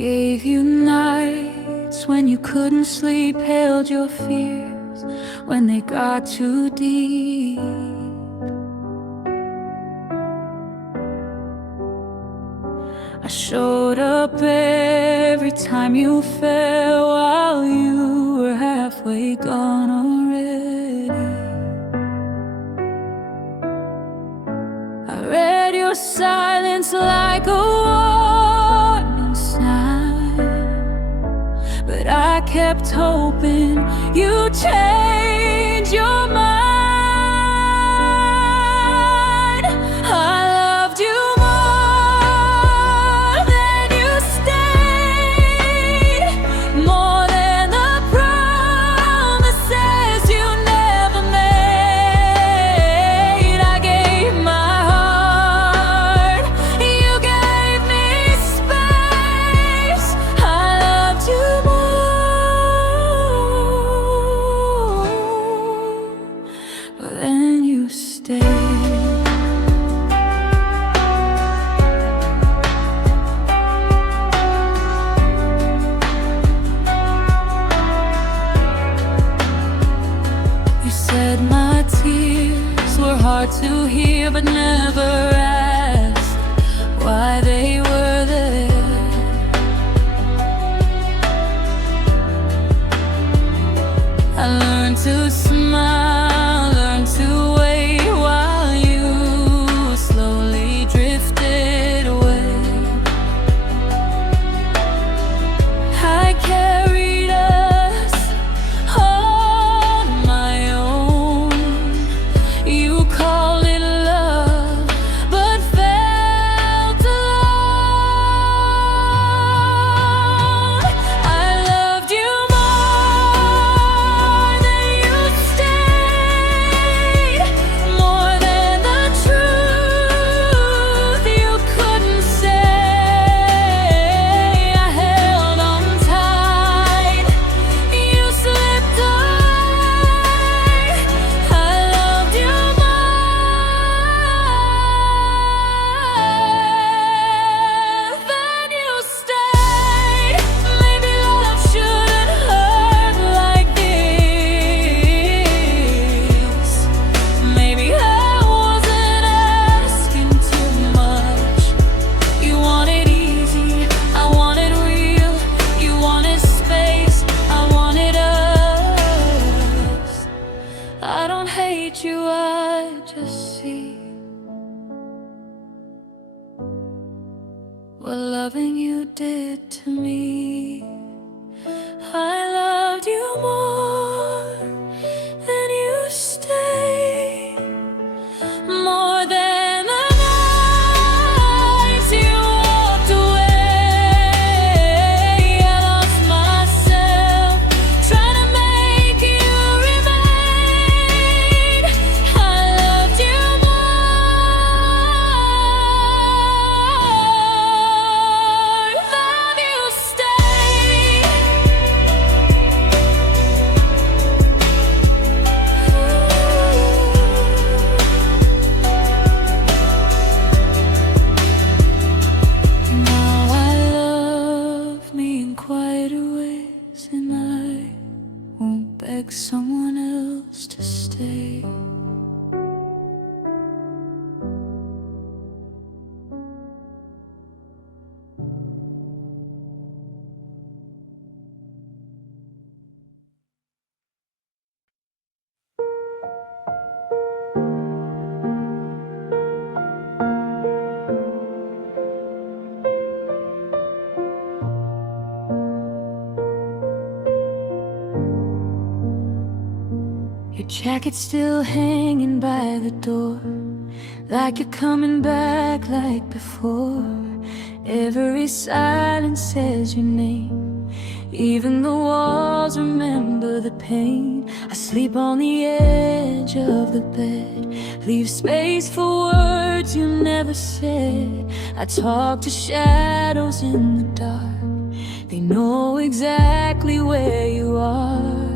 Gave you nights when you couldn't sleep, held your fears when they got too deep. I showed up every time you fell while you were halfway gone already. I read your silence like a warning sign, but I kept hoping you'd change your mind. I loved you more than you stayed, more than the promises you never made. I gave my heart, you gave me space. I loved you more, but then you stayed. You said my tears were hard to hear, but never asked why they were there. I learned to smile, learned to wait while you slowly drifted away. I carried us on my own. You called it love, but felt alone. I loved you more than you stayed, more than the truth you couldn't say. I held on tight, you slipped away. I loved you more than you stayed. Maybe love shouldn't hurt like this. Maybe I wasn't asking too much. You wanted easy, I wanted real. You wanted space, I wanted us. I don't hate you, I just see what loving you did to me. I loved you more than you stayed, more than the nights you walked away. I lost myself trying to make you remain. I loved you more than you stayed. Now I love me in quieter ways, and I won't beg someone else to stay. Your jacket's still hanging by the door, like you're coming back like before. Every silence says your name, even the walls remember the pain. I sleep on the edge of the bed, leave space for words you never said. I talk to shadows in the dark, they know exactly where you are.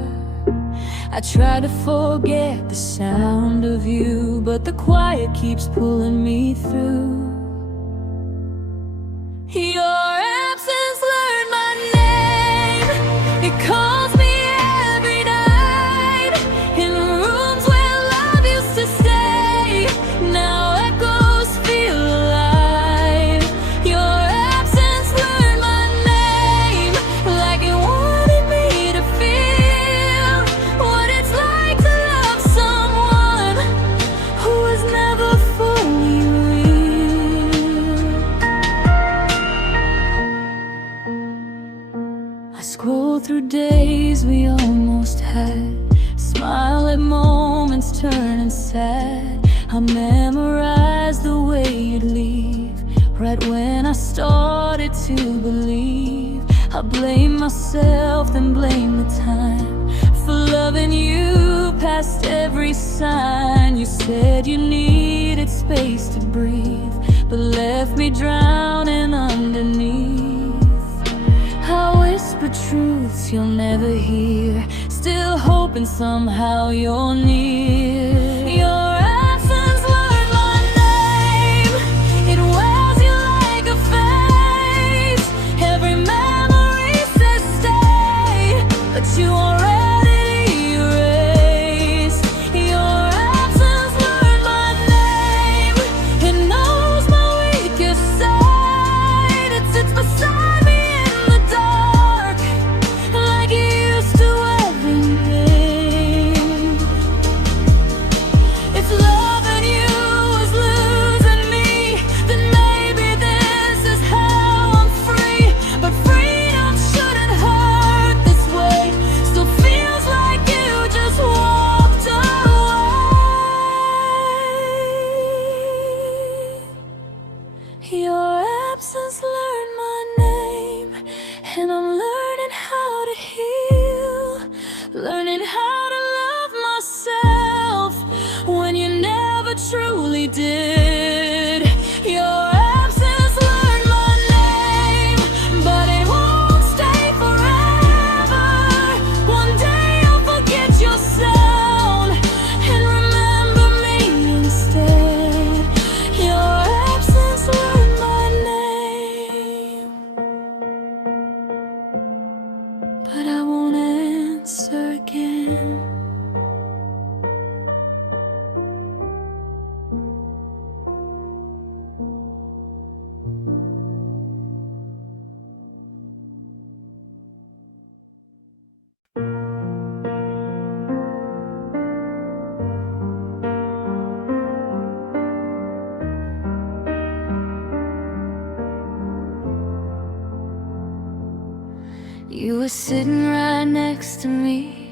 I try to forget the sound of you, but the quiet keeps pulling me through. Your absence learned calls me every night in rooms where love used to stay. Now echoes feel alive. Your absence blurred my name, like it wanted me to feel what it's like to love someone who was never fully real. I scroll through days we almost had, smile at moments turning sad. I memorize the way you'd leave right when I started to believe. I blame myself, then blame the time for loving you past every sign. You said you needed space to breathe, but left me drowning underneath. I whisper truths you'll never hear, still hoping somehow you're near. Your absence learned my name, it wears you like a face. Every memory says stay, but you already erased. Your absence learned my name, it knows my weakest side. It sits beside me in the dark, like it used to every day. If loving you was losing me, then maybe this is how I'm free. But freedom shouldn't hurt this way. Still feels like you just walked away. Your absence learned my name, and I'm learning how to heal, learning how to love myself when you never truly did. Your absence learned my name, but it won't stay forever. One day I'll forget your sound and remember me instead. Your absence learned my name, but I won't answer again. You were sitting right next to me,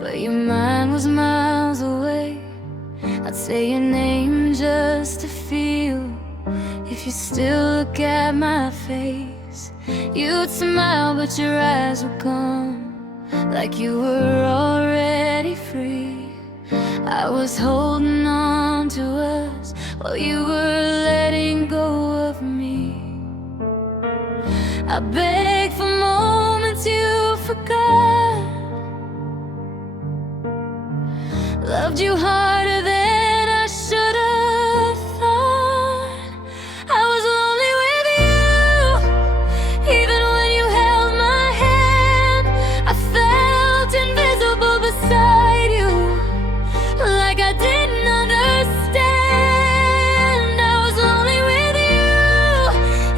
but your mind was miles away. I'd say your name just to feel if you still look at my face. You'd smile, but your eyes were gone, like you were already free. I was holding on to us while you were letting go of me. I begged for moments you forgot, loved you harder than I should have thought. I was lonely with you, even when you held my hand. I felt invisible beside you, like I didn't understand. I was lonely with you,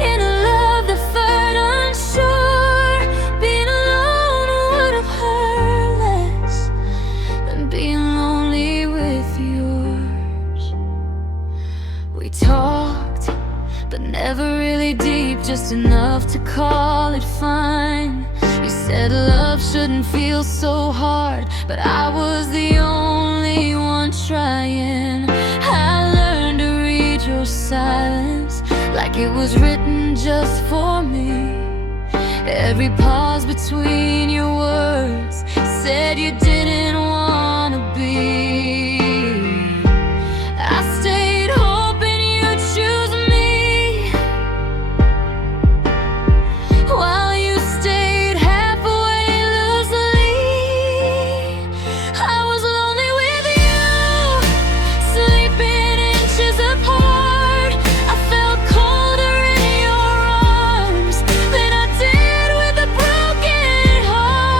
in a love that felt unsure. Being alone would have hurt less than being lonely with yours. We talked, but never really deep, just enough to call it fine. You said love shouldn't feel so hard, but I was the only one trying. I learned to read your silence like it was written just for me. Every pause between your words said you didn't wanna be. I stayed hoping you'd choose me, while you stayed halfway loosely. I was lonely with you, sleeping inches apart. I felt colder in your arms than I did with a broken heart.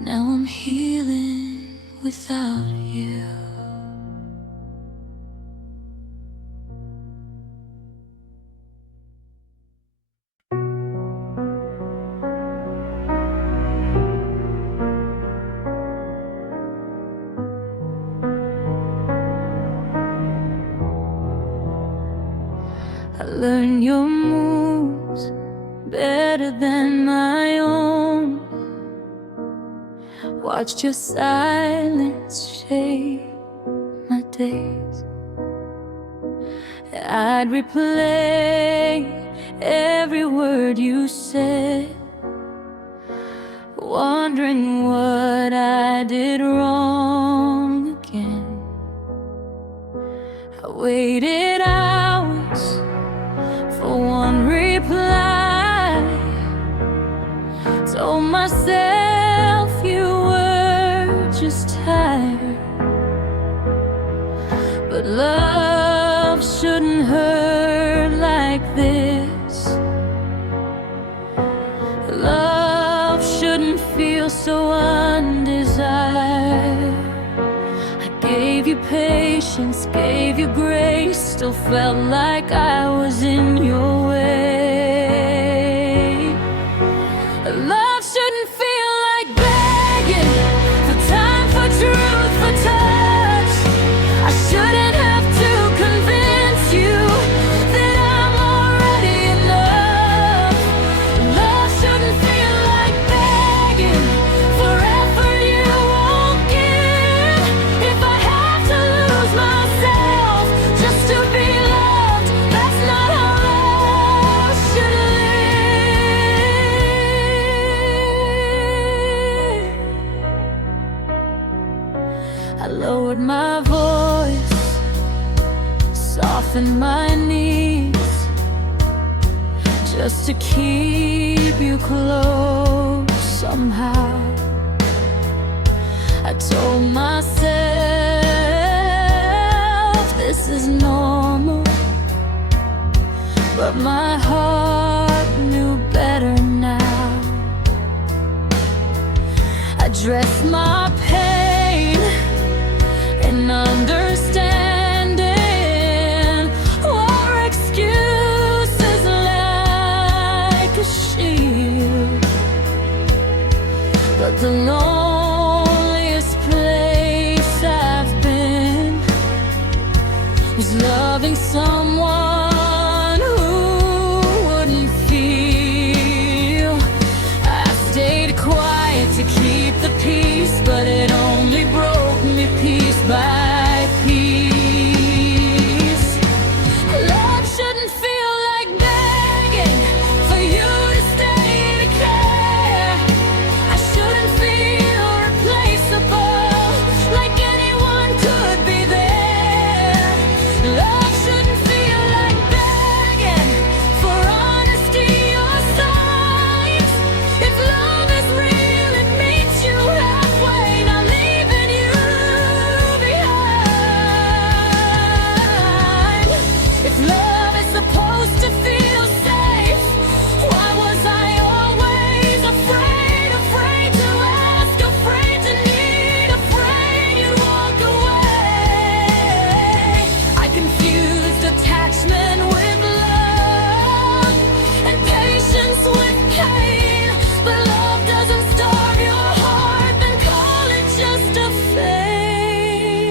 Now I'm healing without you. I learned your moves better than my own. Watched your silence shape my days. I'd replay every word you said, wondering what I did wrong again. I waited hours for one reply, told myself you were just tired. But love shouldn't hurt like this. Love shouldn't feel so undesired. I gave you patience, gave you grace, still felt like I was in your way. Love shouldn't feel like begging for time, for truth, for touch. I shouldn't have to convince you that I'm already enough. Love shouldn't feel like begging for effort you won't give. If I have to lose myself just to be loved, that's not how love should live. I lowered my voice, softened my knees, just to keep you close somehow. I told myself this is normal, but my heart knew better now. I dressed my pain in understanding, wore excuses like a shield. But the loneliest place I've been was loving someone who wouldn't feel. I stayed quiet to keep the peace, but it only broke me piece by piece. Love shouldn't feel like begging for you to stay to care. I shouldn't feel replaceable, like anyone could be there. Love shouldn't feel like begging for honesty or signs. If love is real, it meets you halfway, not leaving you behind. If love is supposed to feel safe, why was I always afraid, afraid to ask, afraid to need, afraid you'd walk away? I confused attachment with love and patience with pain. But love doesn't starve your heart, then call it just a phase.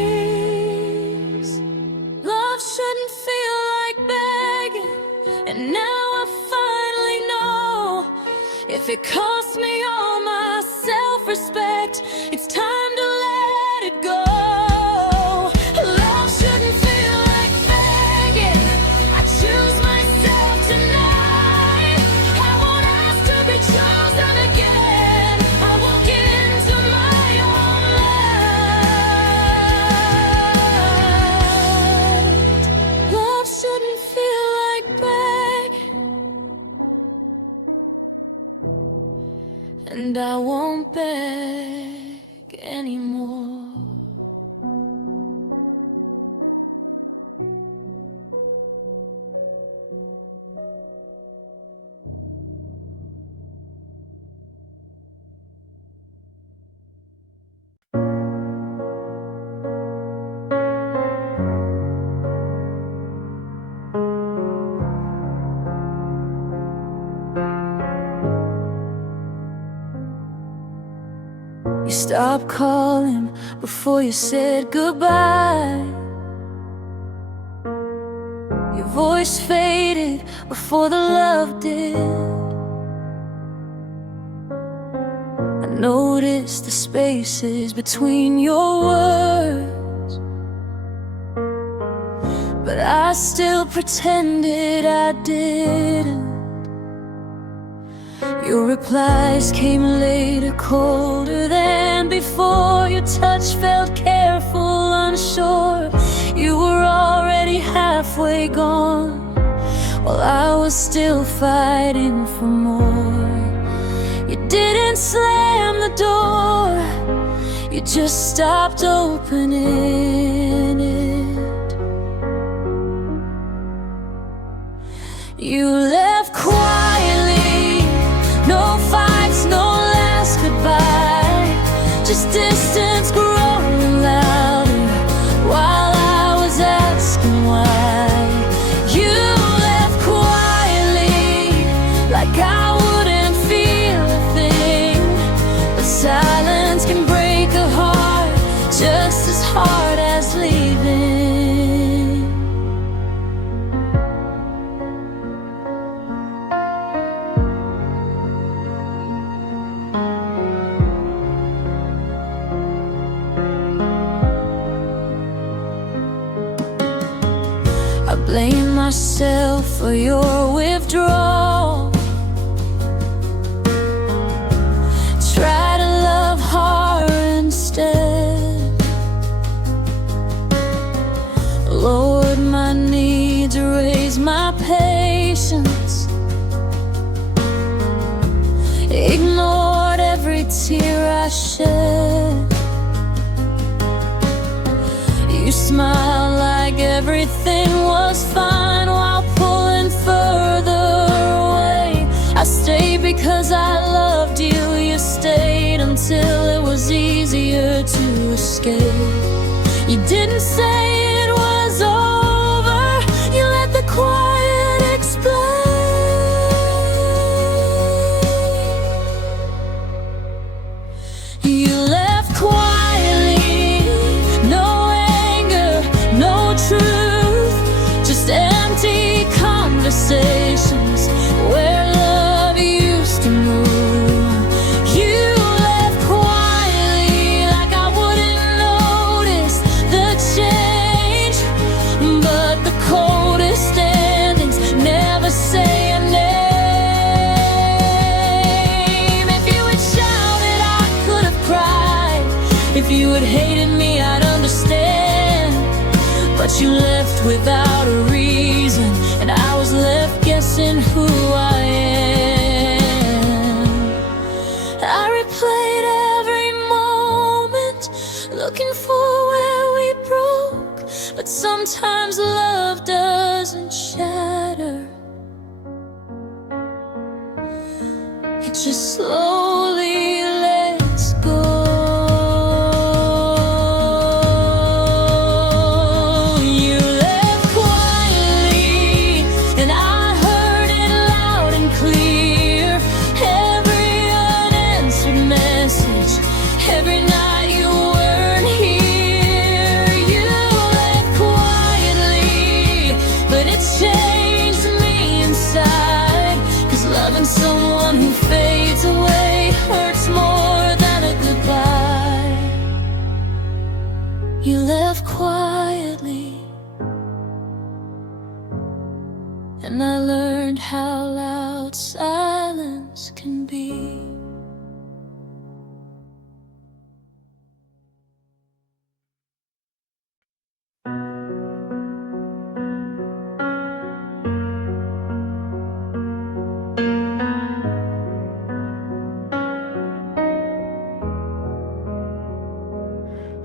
Love shouldn't feel like begging, and now I finally know, if it costs me all my self-respect, it's time to let it go. Love shouldn't feel like begging. I choose myself tonight. I won't ask to be chosen again. I walk into my own light. Love shouldn't feel like begging, and I won't beg anymore. You stopped calling before you said goodbye. Your voice faded before the love did. I noticed the spaces between your words, but I still pretended I didn't. Your replies came later, colder than before. Your touch felt careful, unsure. You were already halfway gone, while I was still fighting for more. You didn't slam the door, you just stopped opening it. You left quietly, no fights, no last goodbye, just distance growing louder while I was asking why. You left quietly, like I wouldn't feel a thing. But silence can break a heart just as hard as leaving. I blame myself for your withdrawal. Try to love harder instead. Lowered my needs, raised my patience. Ignored every tear I shed. You smiled like everything was fine while pulling further away. I stayed because I loved you. You stayed until it was easier to escape. You didn't say it was over, you let the quiet explain. You left quietly, no anger, no truth, just empty conversations where love used to move. You left quietly, like I wouldn't notice the change. But the coldest endings never say a name. If you had shouted, I could have cried. If you had hated me, I'd understand. But you left without a reason, and I was left guessing who I am. I replayed every moment, looking for where we broke. But sometimes love doesn't shatter, it just slowly lets go. You left quietly, and I heard it loud and clear. Every unanswered message, every night you weren't here. You left quietly, but it changed me inside. 'Cause loving someone who fades away hurts more than a goodbye. You left quietly, and I learned how loud silence can be.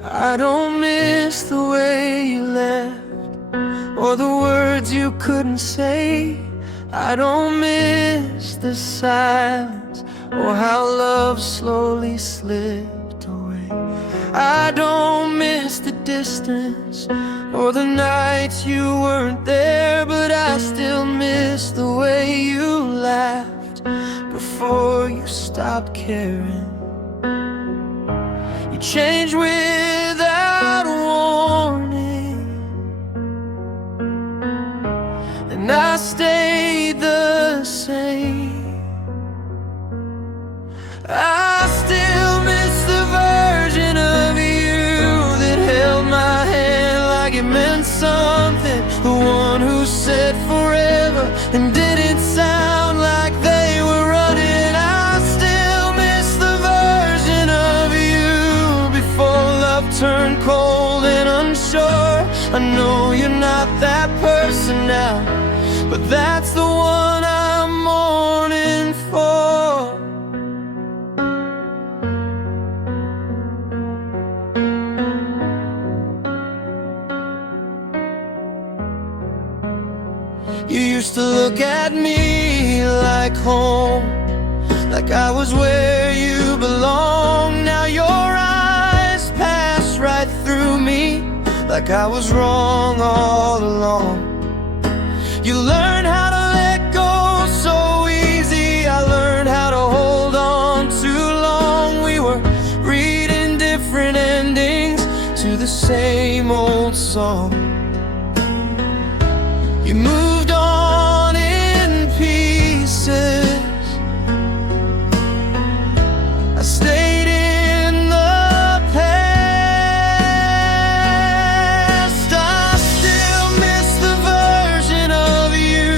I don't miss the way you left, or the words you couldn't say. I don't miss the silence, or how love slowly slipped away. I don't miss the distance, or the nights you weren't there. But I still miss the way you laughed before you stopped caring. change without warning, and I stayed the same. I still miss the version of you that held my hand like it meant something, the one who said forever and didn't sound like they were running. I still miss the version of you before love turned cold and unsure. I know you're not that person now, but that's the one I'm mourning for. You used to look at me like home, like I was where you belong. Now your eyes pass right through me, like I was wrong all along. You learned how to let go so easy, I learned how to hold on too long. We were reading different endings to the same old song. You moved on in pieces, I stayed in the past. I still miss the version of you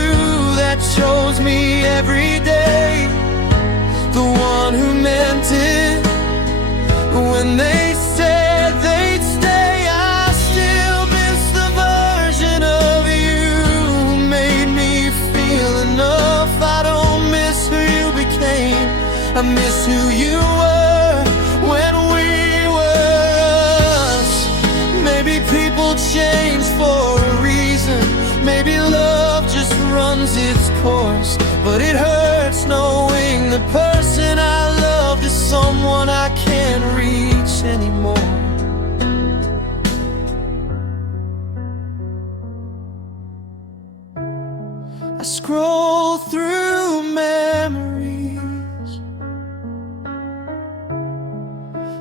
that chose me every day, the one who meant it when they said they'd stay. I still miss the version of you who made me feel enough. I don't miss who you became, I miss who you were when we were us. Maybe people change for a reason, maybe love just runs its course, but it hurts knowing the person I loved is someone I can't reach anymore. I scroll through memories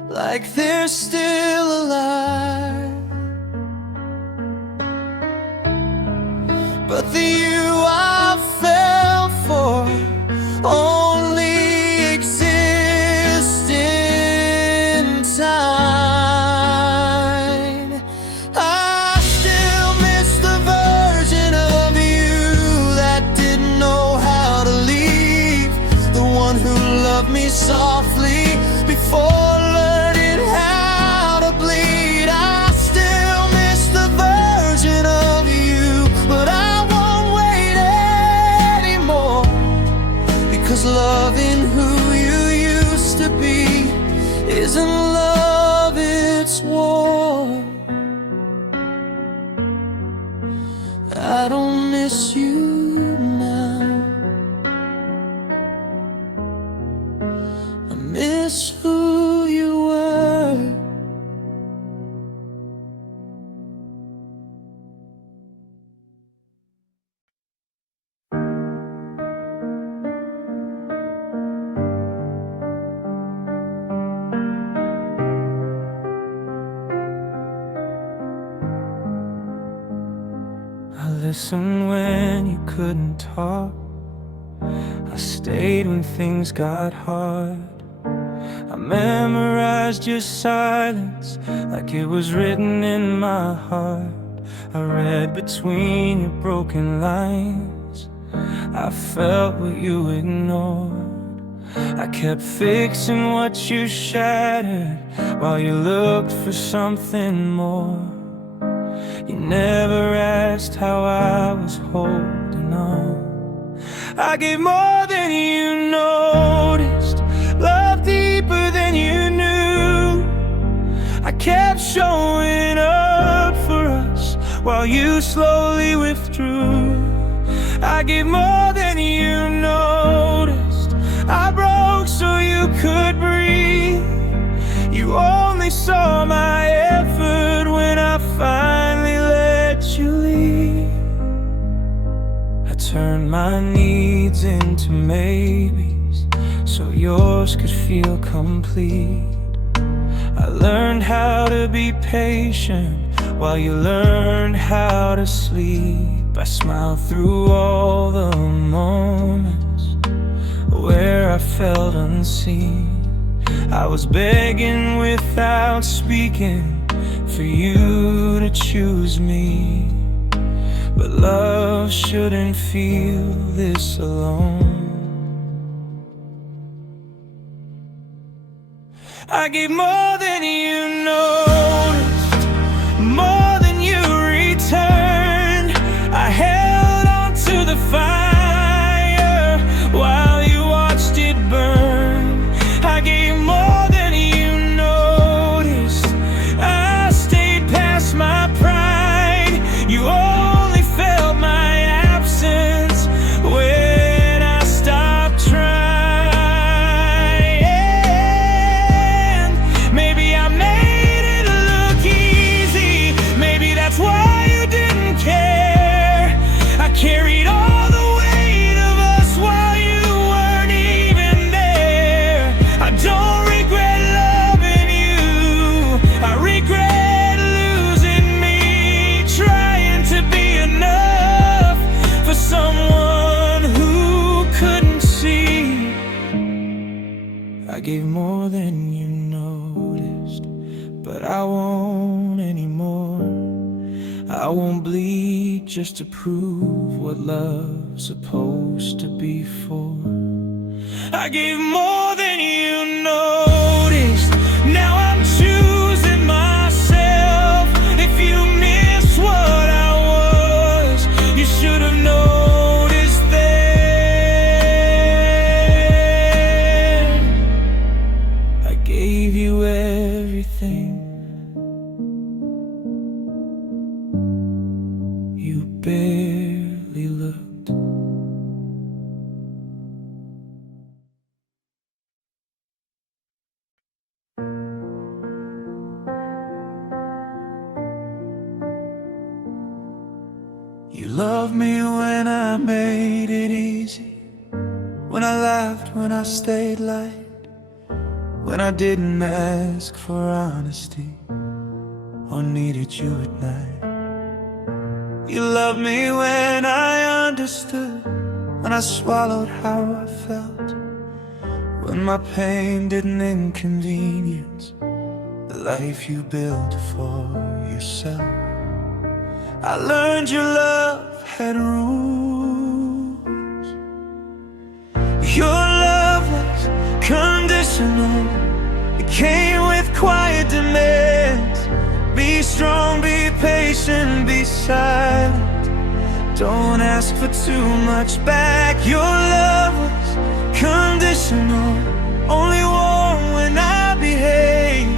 like they're still alive, but the you I fell for only exists in time. I still miss the version of you that didn't know how to leave, the one who loved me softly before learning how to bleed. I still miss the version of you, but I won't wait anymore, because loving who you used to be isn't love, it's war. I don't miss you now, I miss who you were. I listened when you couldn't talk, I stayed when things got hard. I memorized your silence like it was written in my heart. I read between your broken lines, I felt what you ignored. I kept fixing what you shattered while you looked for something more. You never asked how I was holding on. I gave more than you noticed, love deeper than you knew. I kept showing up for us while you slowly withdrew. I gave more than you noticed, I broke so you could breathe. You only saw my effort when I finally let you leave. I turned my needs into maybes so yours could feel complete. I learned how to be patient while you learned how to sleep. I smiled through all the moments where I felt unseen. I was begging without speaking for you to choose me. But love shouldn't feel this alone. I gave more than you noticed, more than you returned. I held on to the fire while you watched it burn. I gave more than you noticed. I stayed past my pride. You only felt my absence when I stopped trying. Maybe I made it look easy. Maybe that's why you didn't care. I carried all the weight of us while you weren't even there. I don't regret loving you. I regret losing me, trying to be enough for someone who couldn't see. I gave more than you noticed, but I won't anymore. I won't bleed just to prove what love's supposed to be for. I gave more than you noticed. Now I'm choosing myself. If you miss what I was, you should have noticed then. I gave you everything. You barely looked. You loved me when I made it easy, when I laughed, when I stayed light, when I didn't ask for honesty or needed you at night. You loved me when I understood, when I swallowed how I felt, when my pain didn't inconvenience the life you built for yourself. I learned your love had rules. Your love was conditional. It came with quiet demands. Be strong, be patient, be silent. Don't ask for too much back. Your love was conditional, only warm when I behaved.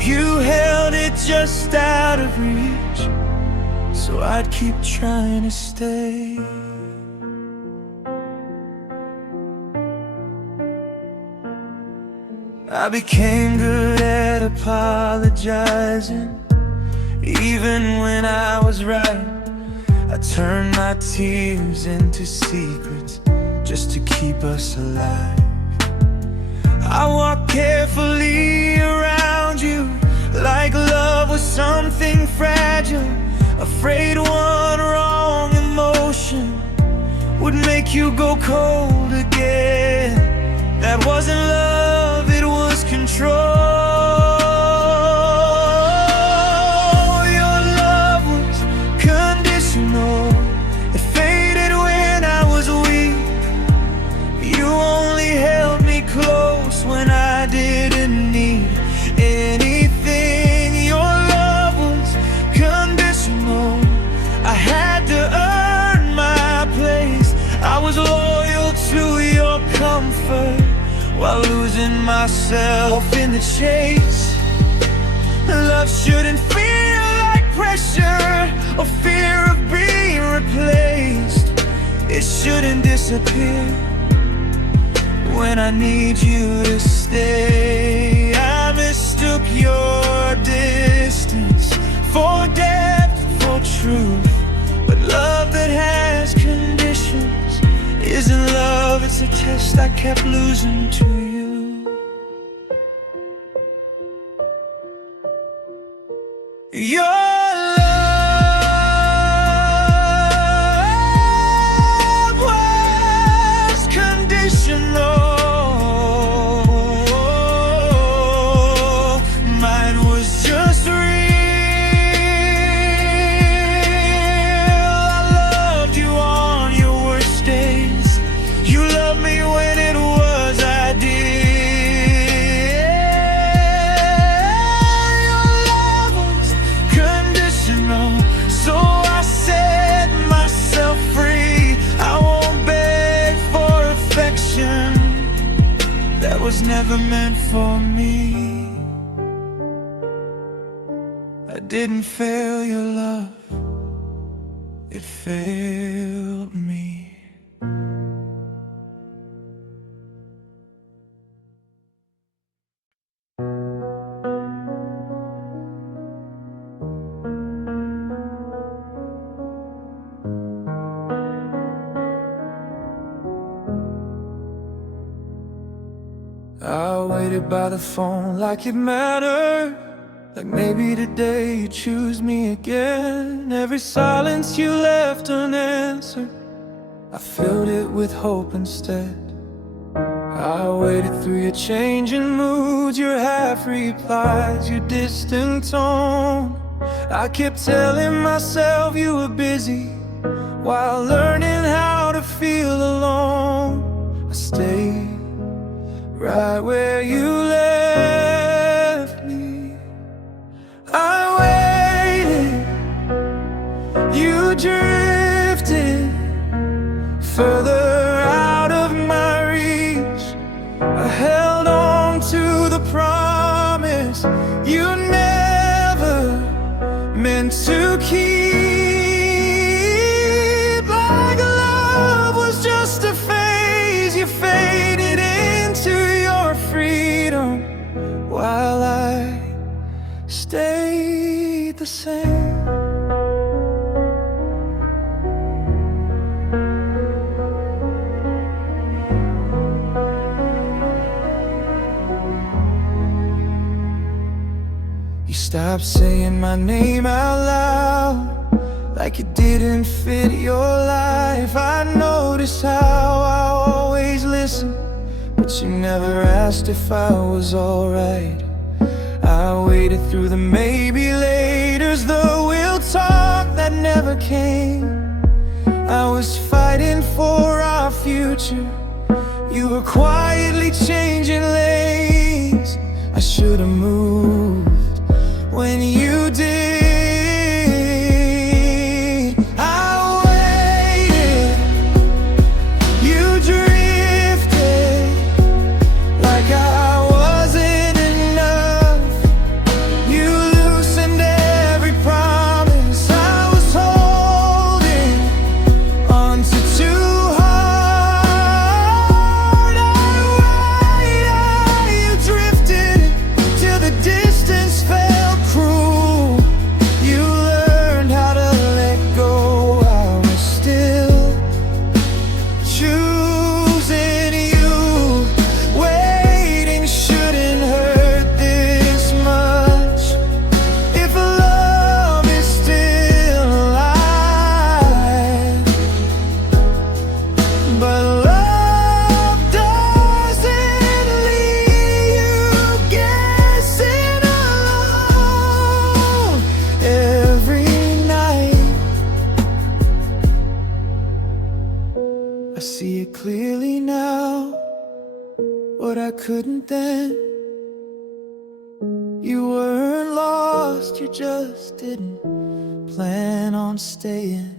You held it just out of reach, so I'd keep trying to stay. I became good at apologizing, even when I was right. I turned my tears into secrets just to keep us alive. I walked carefully around you like love was something fragile, afraid one wrong emotion would make you go cold again. That wasn't love, it was control. Your love was conditional. It faded when I was weak. You only held me close when I didn't need anything. Your love was conditional. I had to earn my place. I was loyal to your comfort while losing myself in the chase. Love shouldn't feel like pressure or fear of being replaced. It shouldn't disappear when I need you to stay. I mistook your distance for depth, for truth. But love that has conditions isn't love, it's a test I kept losing to you. Your love was conditional. Mine was just real. I loved you on your worst days. You loved me when it was I did. Your love was conditional, so I set myself free. I won't beg for affection that was never meant for me. I didn't fail your love, it failed me. I waited by the phone like it mattered, like maybe today you choose me again. Every silence you left unanswered, I filled it with hope instead. I waited through your changing moods, your half replies, your distant tone. I kept telling myself you were busy while learning how to feel alone. I stayed right where you left me. I waited, you drifted further out of my reach. I held on to the promise you never meant to keep. Like love was just a phase, you faded into your freedom while I stayed the same. You stopped saying my name out loud, like it didn't fit your life. I noticed how I always listened, but you never asked if I was alright. I waited through the maybe laters, the we'll talk that never came. I was fighting for our future, you were quietly changing lanes. I should've moved when you did. I waited, you drifted like I wasn't enough. You loosened every promise I was holding onto too hard. I waited, you drifted till the distance felt cruel. You learned how to let go. I was still choosing you. Waiting shouldn't hurt this much. If love is still alive, but love doesn't leave you guessing alone every night. I see it clearly now, what I couldn't then. You weren't lost, you just didn't plan on staying.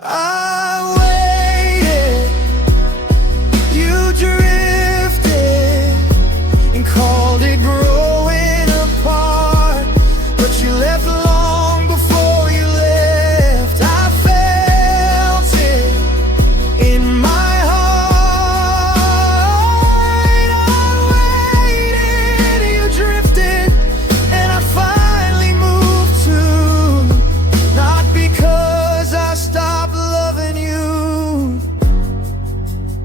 I waited, you drifted and called it growing apart, but you left long before you left. I felt it in my heart. I waited, you drifted, and I finally moved too. Not because I stopped loving you,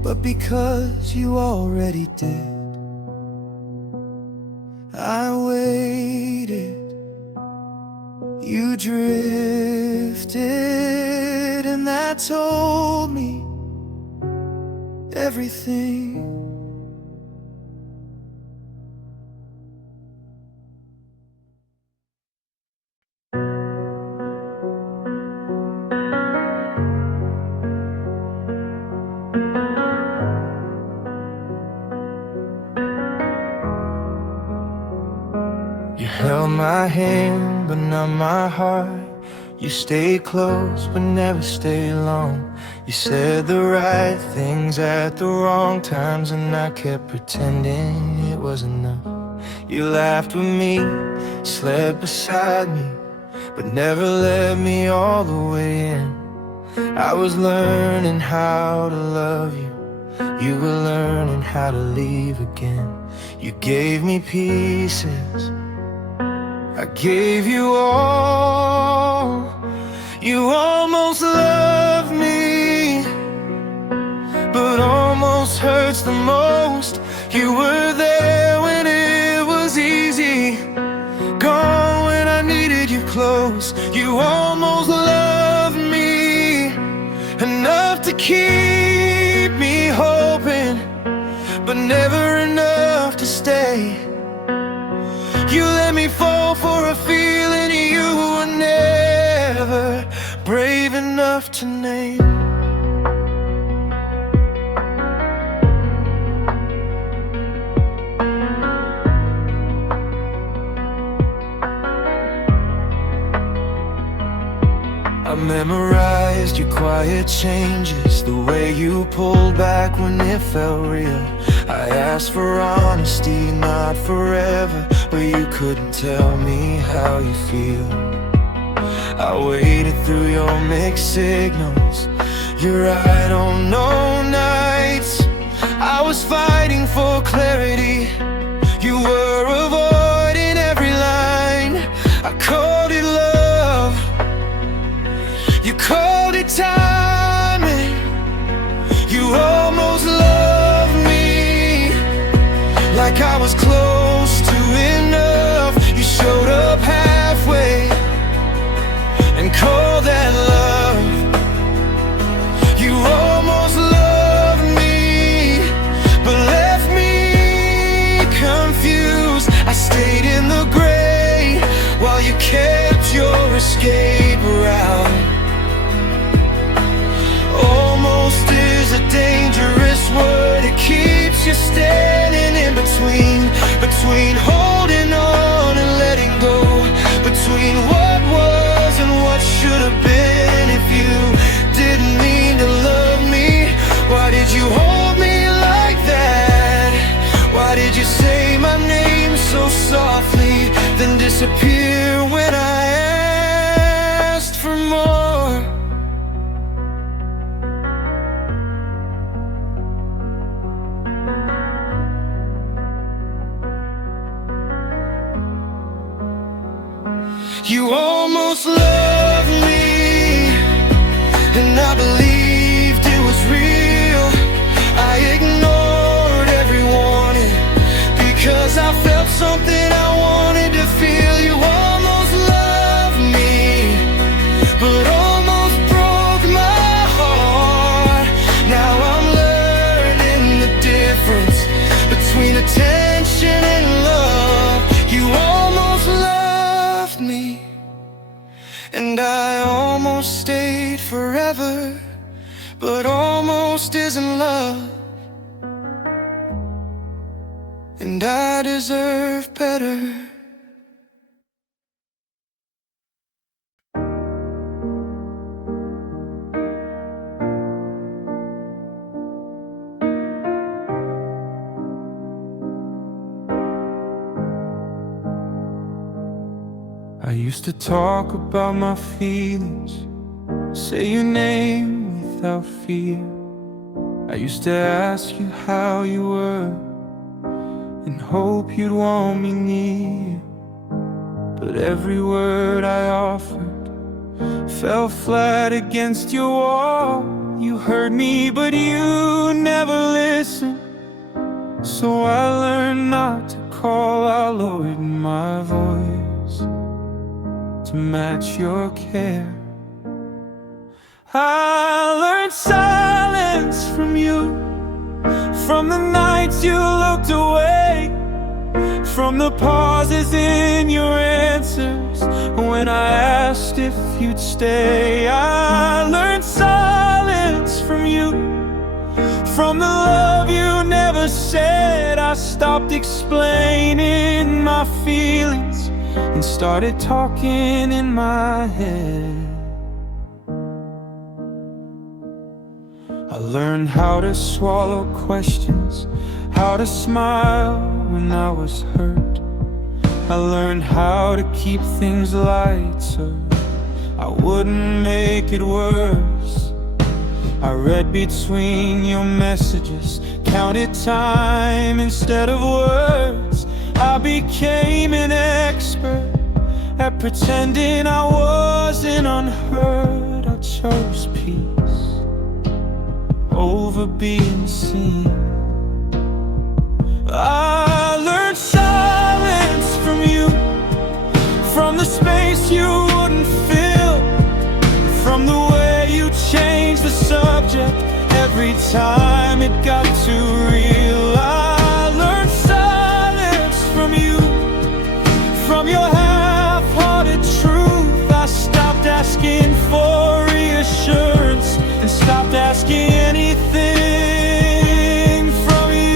but because you already did. I waited You drifted, and that told me everything. You held my hand, but not my heart. You stayed close, but never stayed long. You said the right things at the wrong times, and I kept pretending it was enough. You laughed with me, slept beside me, but never let me all the way in. I was learning how to love you. You were learning how to leave again. You gave me pieces, I gave you all. You almost loved me, but almost hurts the most. You were there when it was easy, gone when I needed you close. You almost loved me enough to keep me hoping, but never enough to stay. You let me fall for a feeling you were never brave enough to name. I memorized your quiet changes, the way you pulled back when it felt real. I asked for honesty, not forever, but you couldn't tell me how you feel. I waited through your mixed signals, your I don't know nights. I was fighting for clarity, you were avoiding every line. I called it love, you called it timing. You almost loved me like I was close to enough. You showed up halfway and called that love. You almost loved me, but left me confused. I stayed in the gray while you kept your escape route. Almost is a dangerous word. It keeps you standing in between holding on and letting go, between what was and what should have been. If you didn't mean to love me, why did you hold me like that? Why did you say my name so softly, then disappear when I asked for more? You almost loved me, and I believed it was real. I ignored every warning because I felt something I wanted to feel. You almost loved me, but almost broke my heart. Now I'm learning the difference between attention and love. You almost loved me, and I almost stayed forever, but almost isn't love, and I deserve better. I used to talk about my feelings, say your name without fear. I used to ask you how you were and hope you'd want me near. But every word I offered fell flat against your wall. You heard me, but you never listened. So I learned not to call, I lowered my voice to match your care. I learned silence from you, from the nights you looked away, from the pauses in your answers when I asked if you'd stay. I learned silence from you, from the love you never said. I stopped explaining my feelings and started talking in my head. I learned how to swallow questions, how to smile when I was hurt. I learned how to keep things light so I wouldn't make it worse. I read between your messages, counted time instead of words. I became an expert at pretending I wasn't unheard. I chose peace over being seen. I learned silence from you, from the space you wouldn't fill, from the way you changed the subject every time it got too real. I learned silence from you, from your half-hearted truth. I stopped asking for reassurance and stopped asking anything from you.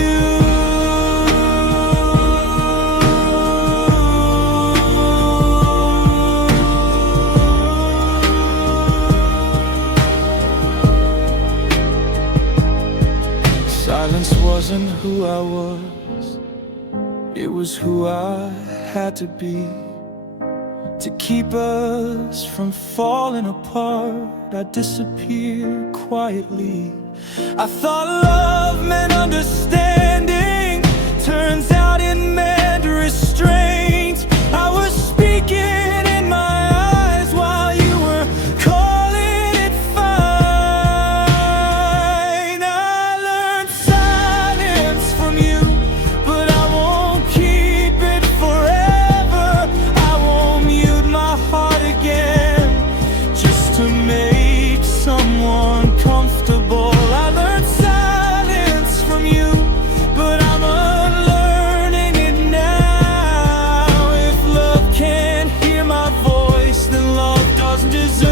Silence wasn't who I was, it was who I had to be, to keep us from falling apart. I disappeared quietly. I thought love meant understanding, turns out it meant restraint. I was speaking in my eyes while you were calling it fine. I learned silence from you, but I won't keep it forever. I won't mute my heart again just to make someone comfortable. I learned silence from you, but I'm unlearning it now. If love can't hear my voice, then love doesn't deserve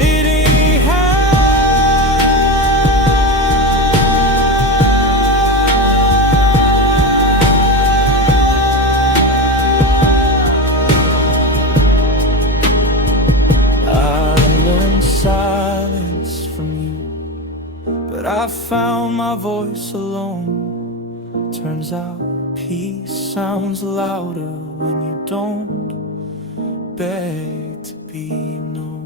it anyhow. I learned silence from you, but I found my voice alone. Turns out peace sounds louder when you don't beg to be known.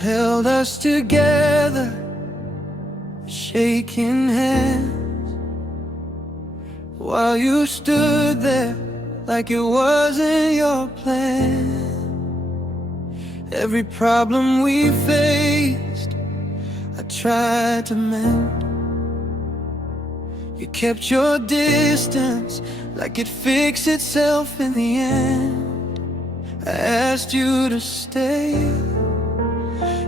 Held us together, shaking hands, while you stood there like it wasn't your plan. Every problem we faced, I tried to mend. You kept your distance like it fixed itself in the end. I asked you to stay,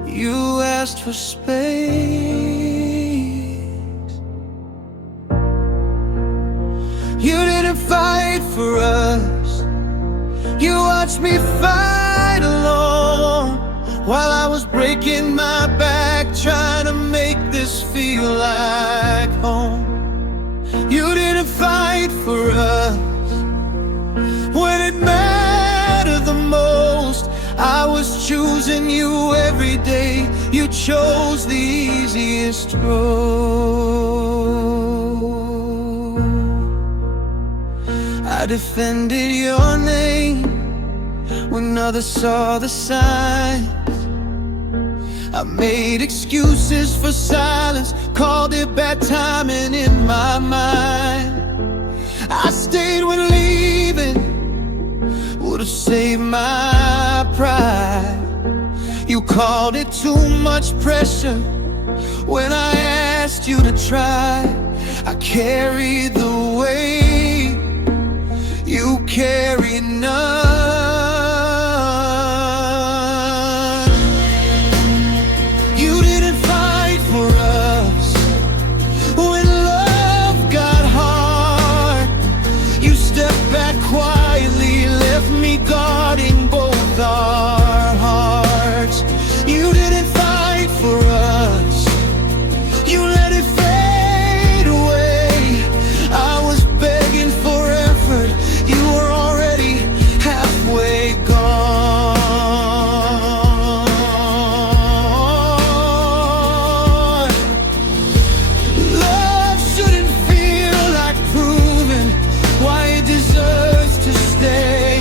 you asked for space. You didn't fight for us, you watched me fight alone, while I was breaking my back trying to make this feel like home. You didn't fight for us when it mattered the most. I was choosing you every day, you chose the easiest road. I defended your name when others saw the signs. I made excuses for silence, called it bad timing in my mind. I stayed when leaving would've saved my pride. You called it too much pressure when I asked you to try. I carried the weight, you carried none. You didn't fight for us when love got hard. You stepped back quietly, left me guarding both our hearts. You didn't fight for us, you let it fade away. I was begging for effort, you were already halfway gone. Love shouldn't feel like proving why it deserves to stay.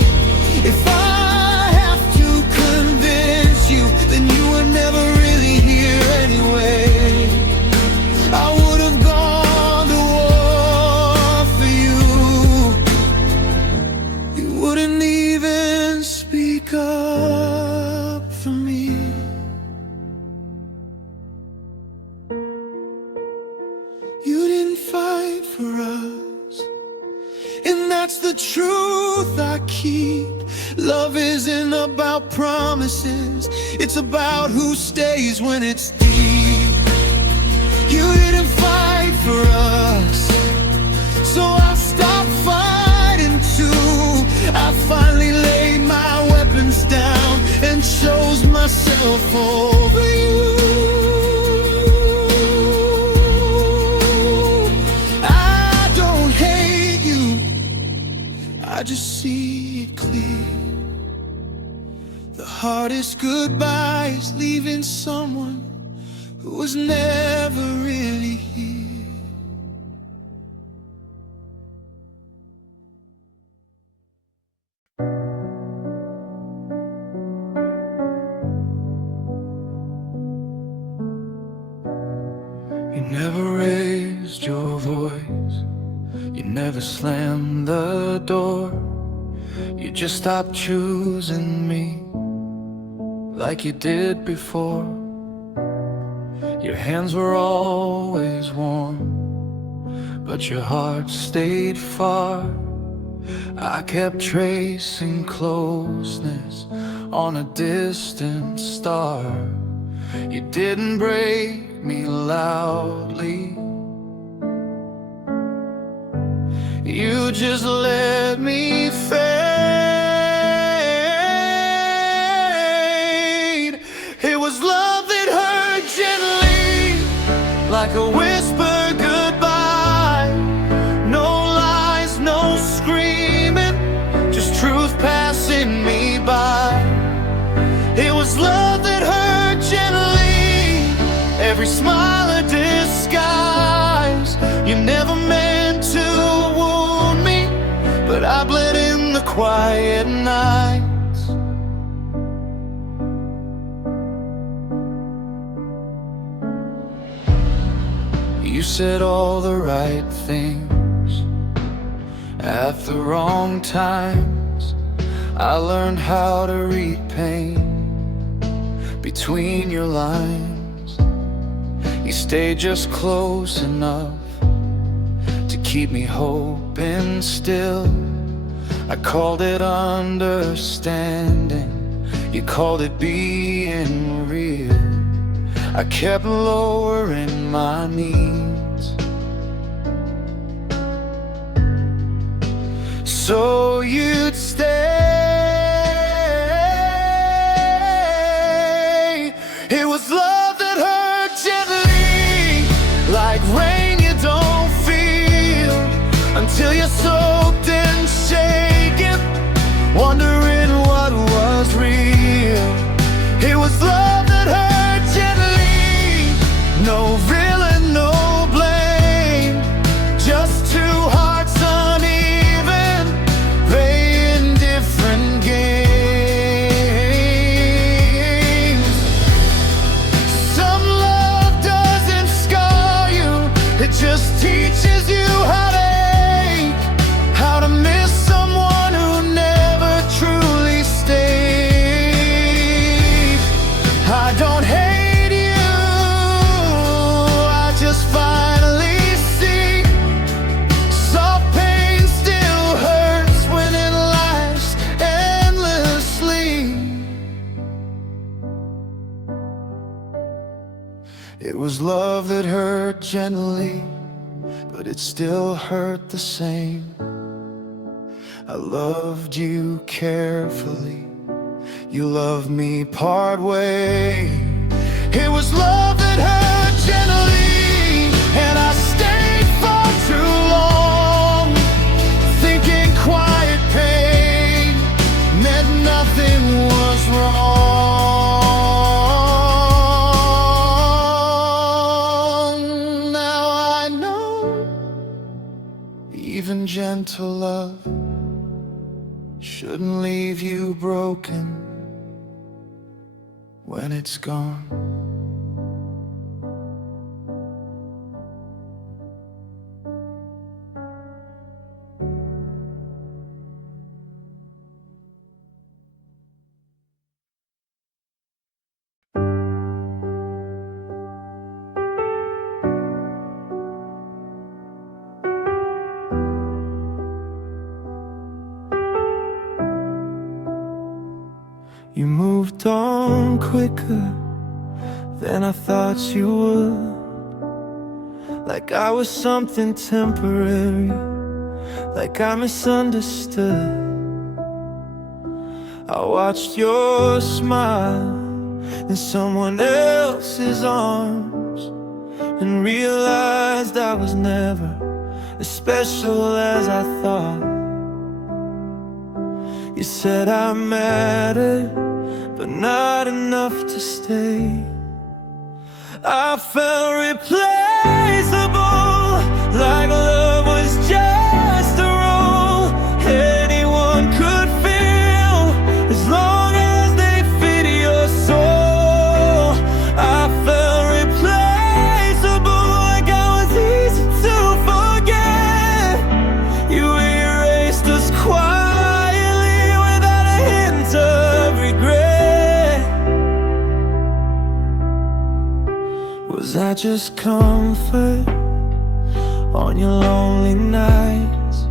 If I have to convince you, then you were never really here anyway. I would have gone to war for you. You wouldn't even speak up for me. You didn't fight for us, and that's the truth I keep. Love isn't about promises, it's about who stays when it's deep. You didn't fight for us, so I stopped fighting too. I finally laid my weapons down and chose myself over you. I don't hate you, I just see it clear. The hardest goodbye is leaving someone who was never really here. You never raised your voice, you never slammed the door. You just stopped choosing me like you did before. Your hands were always warm, but your heart stayed far. I kept tracing closeness on a distant star. You didn't break me loudly, you just let me fade. It was love that hurt gently, like a whisper goodbye. No lies, no screaming, just truth passing me by. It was love that hurt gently, every smile a disguise. You never meant to wound me, but I bled in the quiet nights. You said all the right things at the wrong times. I learned how to read pain between your lines. You stayed just close enough to keep me hoping still. I called it understanding, you called it being real. I kept lowering my needs so you'd stay. It was love that hurt gently, like rain you don't feel until you're soaked and shaken, wondering what was real. It was love that hurt gently, no villain, no blame, just two hearts uneven, praying It was love that hurt gently, but it still hurt the same. I loved you carefully, you loved me part way. It was love that hurt gently, and I stayed far too long, thinking quiet pain meant nothing was wrong. Now I know even gentle love shouldn't leave you broken when it's gone. You moved on quicker than I thought you would, like I was something temporary, like I misunderstood. I watched your smile in someone else's arms and realized I was never as special as I thought. You said I mattered, but not enough to stay. I felt replaceable, like love was just a role anyone could feel, as long as they fit your soul. I felt replaceable, like I was easy to forget. You erased us quietly without a hint of regret. Was I just comfort on your lonely nights?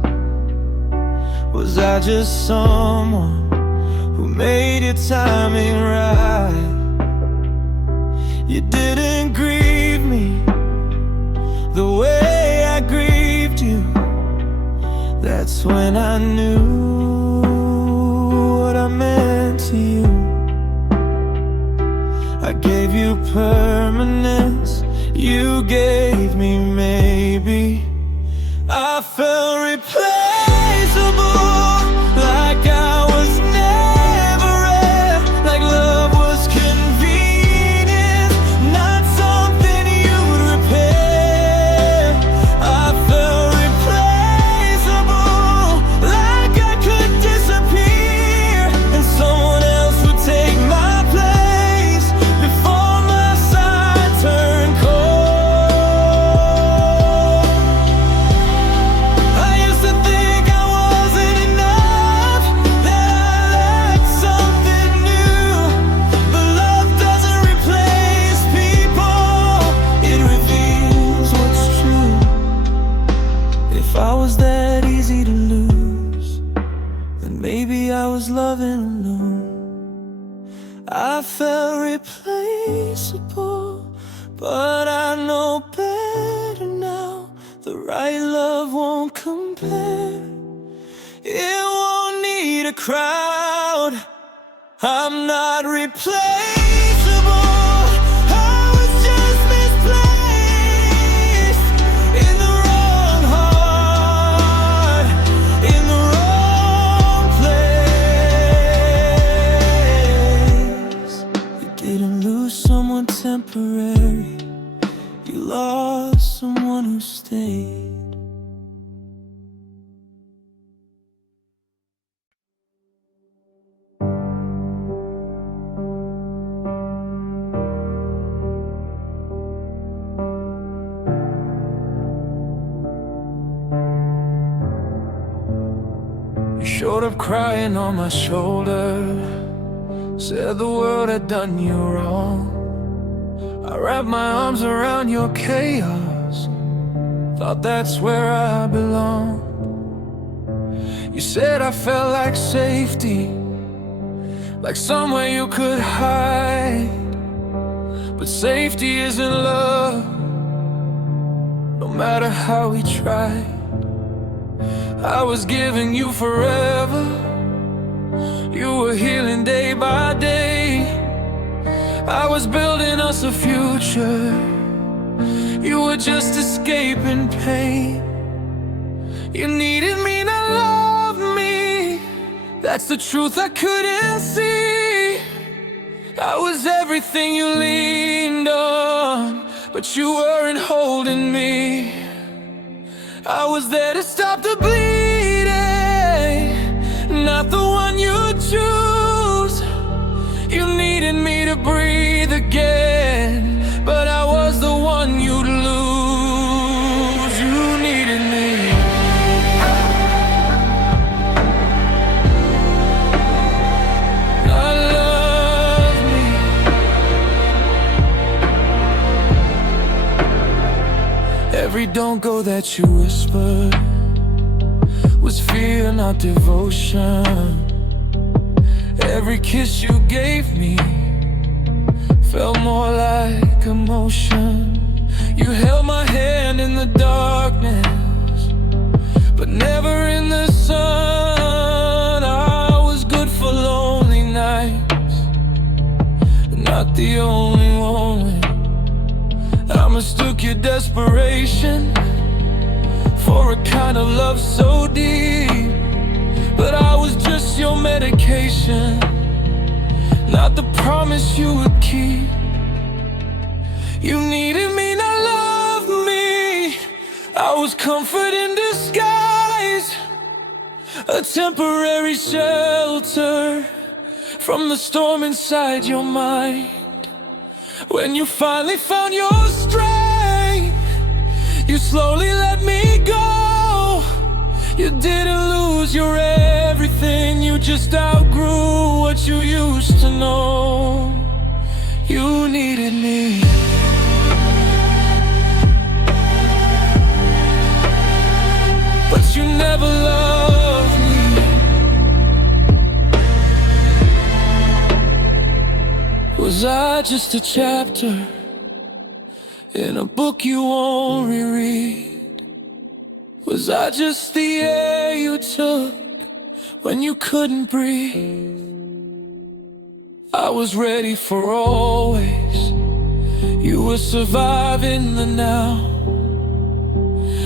Was I just someone who made your timing right? You didn't grieve me the way I grieved you. That's when I knew what I meant to you. I gave you permanence, you gave me maybe. I felt replaceable, like I was never read, like love was convenient, not something you'd repair. I felt replaceable, like I could disappear and someone else would take my place before my side turned cold. I used to think I wasn't enough, that I lacked something new, but love doesn't replace people, it reveals what's true. If I was that easy to lose, then maybe I was loving alone. I felt replaceable, but I know better now. The right love won't compare, it won't need a crowd. I'm not replaceable, I was just misplaced in the wrong heart, in the wrong place. You didn't lose someone temporary, you lost someone who stayed. You showed up crying on my shoulder, said the world had done you wrong. I wrapped my arms around your chaos, thought that's where I belong. You said I felt like safety, like somewhere you could hide, but safety isn't love. No matter how we tried, I was giving you forever. You were healing day by day. I was building us a future. You were just escaping pain. You needed me to love me. That's the truth I couldn't see. I was everything you leaned on, but you weren't holding me. I was there to stop the bleeding, not the one you choose. You needed me to breathe again, but I was the one you'd lose. You needed me. Not love me. Every don't go that you whispered was fear, not devotion. Every kiss you gave me felt more like emotion. You held my hand in the darkness, but never in the sun. I was good for lonely nights, but not the only one. I mistook your desperation for a kind of love so deep, but I was just your medication, not the promise you would keep. You needed me, not love me. I was comfort in disguise, a temporary shelter from the storm inside your mind. When you finally found your strength, you slowly let me go. You didn't lose your everything, you just outgrew what you used to know. You needed me. But you never loved me. Was I just a chapter in a book you won't reread? Was I just the air you took when you couldn't breathe? I was ready for always. You were surviving the now.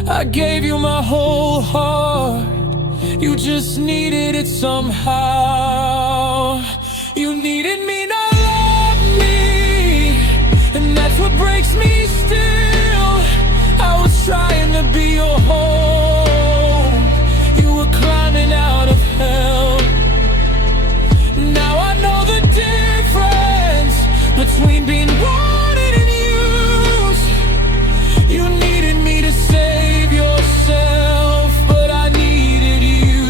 I gave you my whole heart. You just needed it somehow. You needed me, not love me, and that's what breaks me still. I was trying to be your home. You were climbing out of hell. Now I know the difference between being wanted and used. You needed me to save yourself, but I needed you,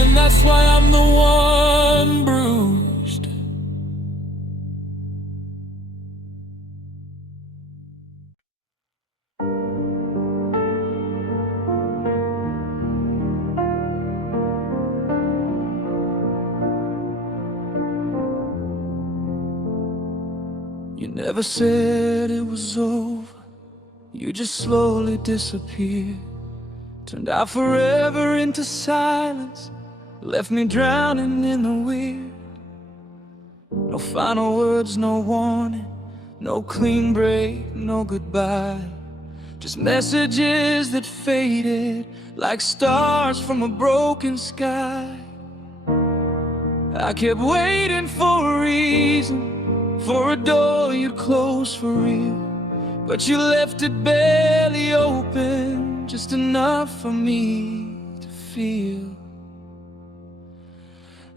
and that's why I'm the one bruised. You never said it was over. You just slowly disappeared. Turned out forever into silence. Left me drowning in the weird. No final words, no warning. No clean break, no goodbye. Just messages that faded like stars from a broken sky. I kept waiting for a reason, for a door you'd close for real, but you left it barely open, just enough for me to feel.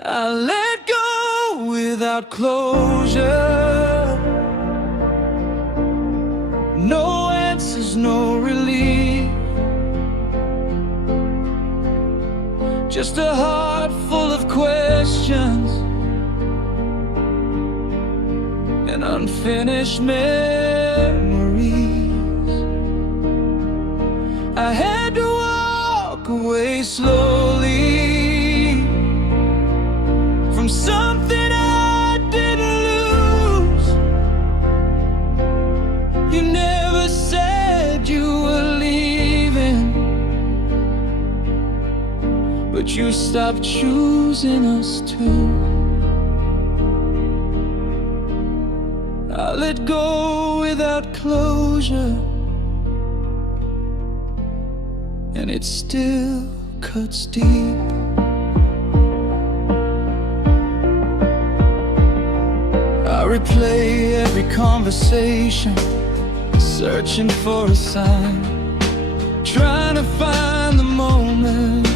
I let go without closure. No answers, no relief. Just a heart full of questions and unfinished memories. I had to walk away slowly from something I didn't lose. but you stopped choosing us too. I let go without closure, and it still cuts deep. I replay every conversation, searching for a sign, trying to find the moment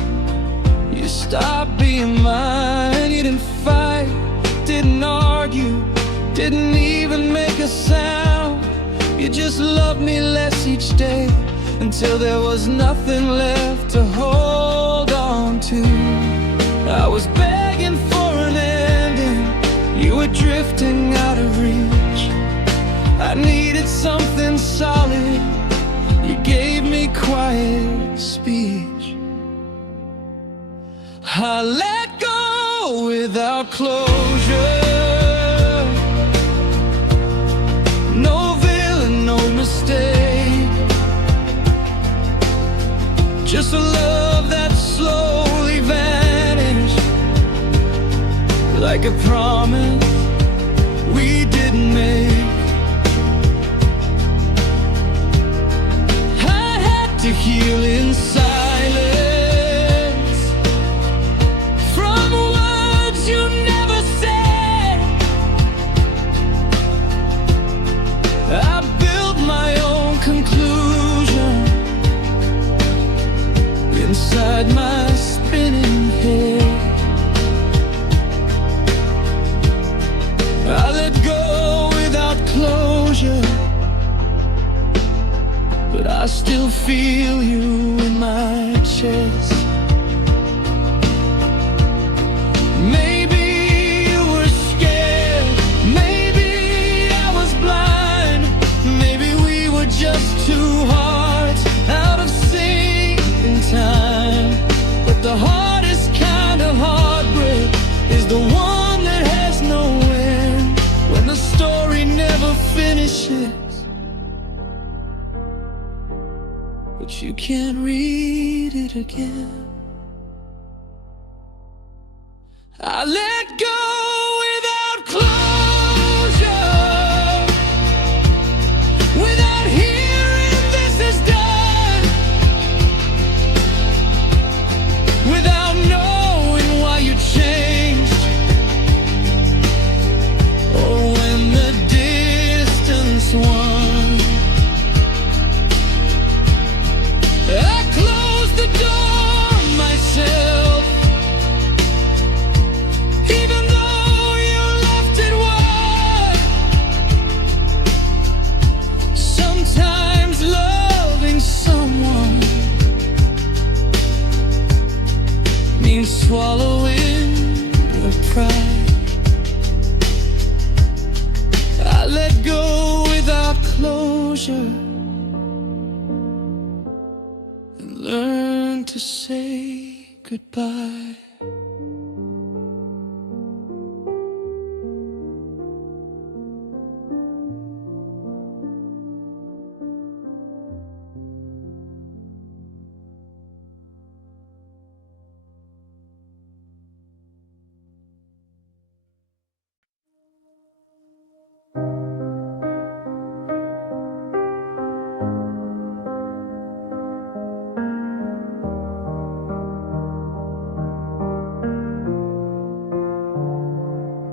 you stopped being mine. You didn't fight, didn't argue, didn't even make a sound. You just loved me less each day, until there was nothing left to hold on to. I was begging for an ending, you were drifting out of reach. I needed something solid, you gave me quiet speech. I let go without closure, no villain, no mistake, just a love that slowly vanished, like a promise we didn't make. I had to heal in silence from words you never said. I built my own conclusion inside my spinning head. I let go without closure, but I still feel you in my chest. Maybe you were scared, maybe I was blind, maybe we were just two hearts out of sync in time. But the hardest kind of heartbreak is the one that has no end, when the story never finishes, but you can't read it again. I let go without closure, without hearing this is done, without knowing why you changed, or when the distance won. I closed the door myself, even though you left it wide. Sometimes loving someone means swallowing your pride. I let go without closure and learn to say goodbye.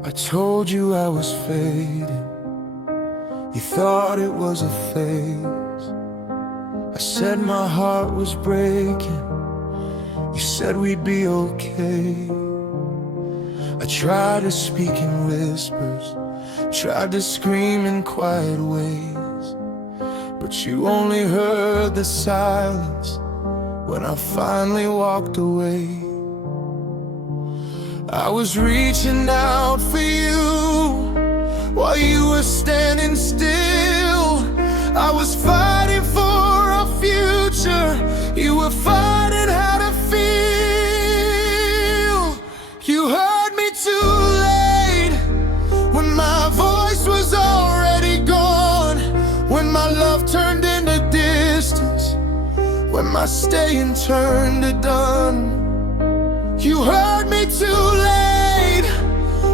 I told you I was fading, you thought it was a phase. I said my heart was breaking, you said we'd be okay. I tried to speak in whispers, tried to scream in quiet ways, but you only heard the silence when I finally walked away. I was reaching out for you while you were standing still. I was fighting for a future, you were fighting how to feel. You heard me too late, when my voice was already gone, when my love turned into distance, when my staying turned to done. You hurt me too late,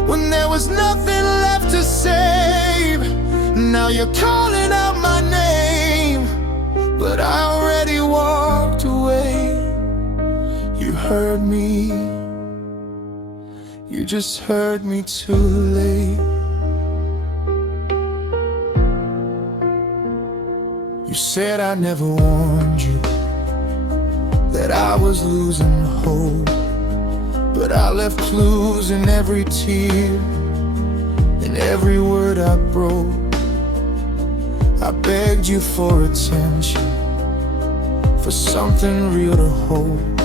when there was nothing left to save. Now you're calling out my name, but I already walked away. You heard me, you just heard me too late. You said I never warned you that I was losing hope, but I left clues in every tear, in every word I broke. I begged you for attention, for something real to hold,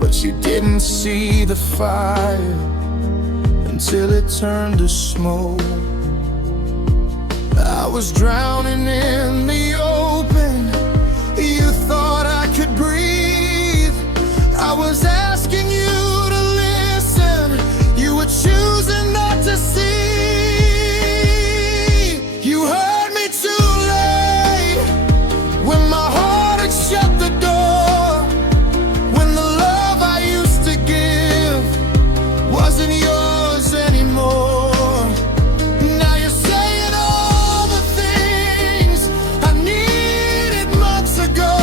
but you didn't see the fire until it turned to smoke. I was drowning in the open, you thought I could breathe. I was asking you to listen, you were choosing not to see. You heard me too late, when my heart had shut the door, when the love I used to give wasn't yours anymore. Now you're saying all the things I needed months ago,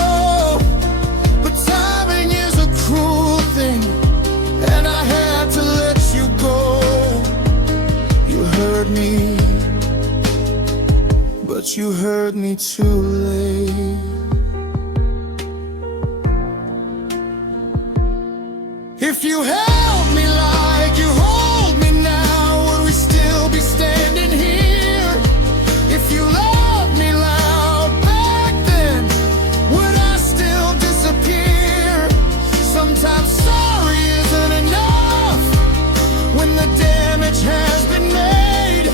but timing is a cruel thing, and I had to let you go. You heard me, but you heard me too late. If you held me like you hold me now, would we still be standing here? If you loved me loud back then, would I still disappear? Sometimes sorry isn't enough when the damage has been made.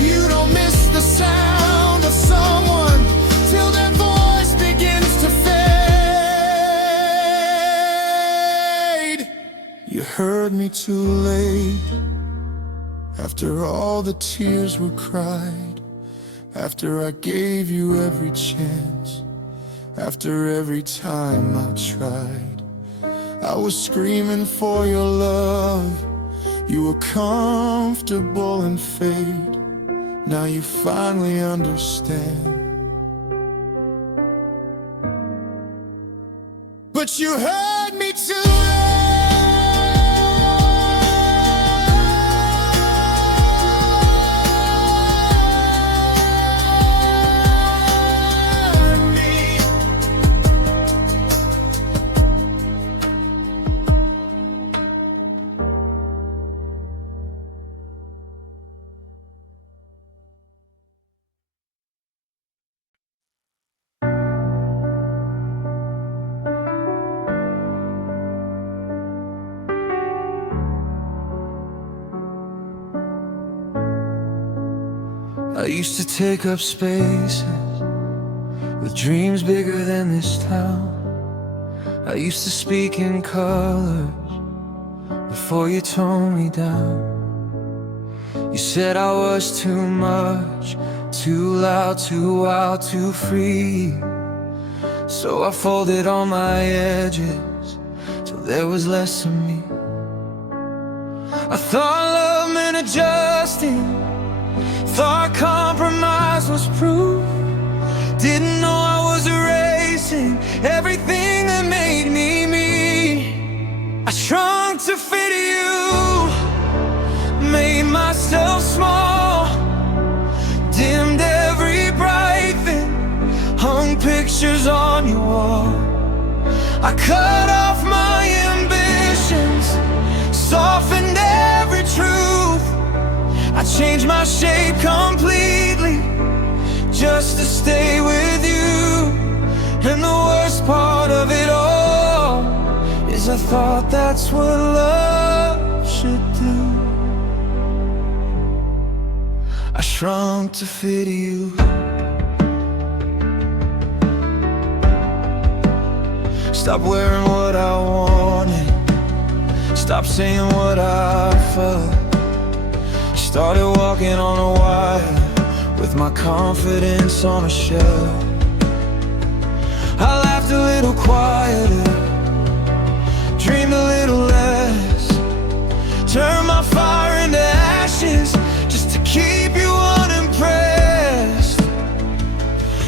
You don't miss the sound of someone till their voice begins to fade. You heard me too late, after all the tears were cried, after I gave you every chance, after every time I tried. I was screaming for your love, you were comfortable in fate. Now you finally understand, but you heard me too I used to take up spaces with dreams bigger than this town. I used to speak in colors before you toned me down. You said I was too much, too loud, too wild, too free. So I folded all my edges till there was less of me. I thought love meant adjusting, thought compromise was proof. Didn't know I was erasing everything that made me me. I shrunk to fit you, made myself small, dimmed every bright thing, hung pictures on your wall. I cut off my ambitions, softened every truth. I changed my shape completely just to stay with you. And the worst part of it all is I thought that's what love should do. I shrunk to fit you. Stop wearing what I wanted, stop saying what I felt. Started walking on a wire with my confidence on a shelf. I laughed a little quieter, dreamed a little less.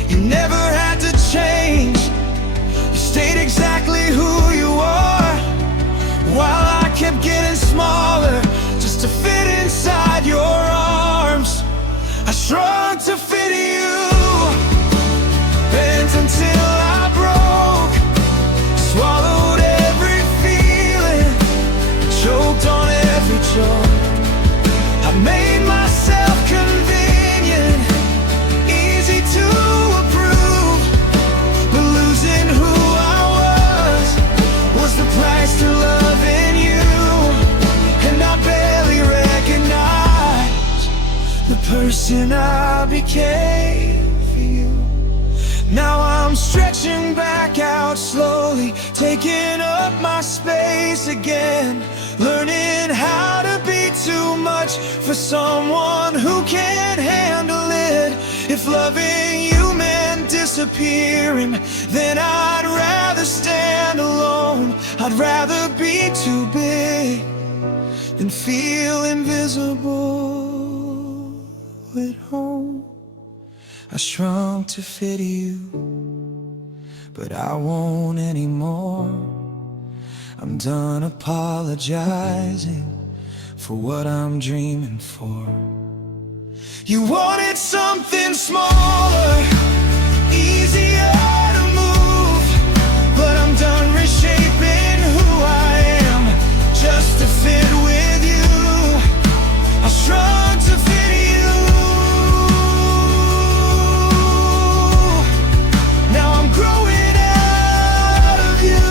You never had to change. You stayed exactly who you are, while I kept getting smaller just to fit inside your arms. I shrunk to fit you, bent until I broke, swallowed every feeling, choked on every joke. I made myself convenient, easy to approve, but losing who I was the price to loving you. And I barely recognize the person I became for you. Now I'm stretching back out slowly, taking up my space again, learning how to be too much for someone who can't handle it. If loving you meant disappearing, then I'd rather stand alone. I'd rather be too big than feel invisible at home. I shrunk to fit you, but I won't anymore. I'm done apologizing for what I'm dreaming for. You wanted something smaller, easier to move, but I'm done reshaping who I am just to fit with you. I shrunk to fit you. Now I'm growing out of you.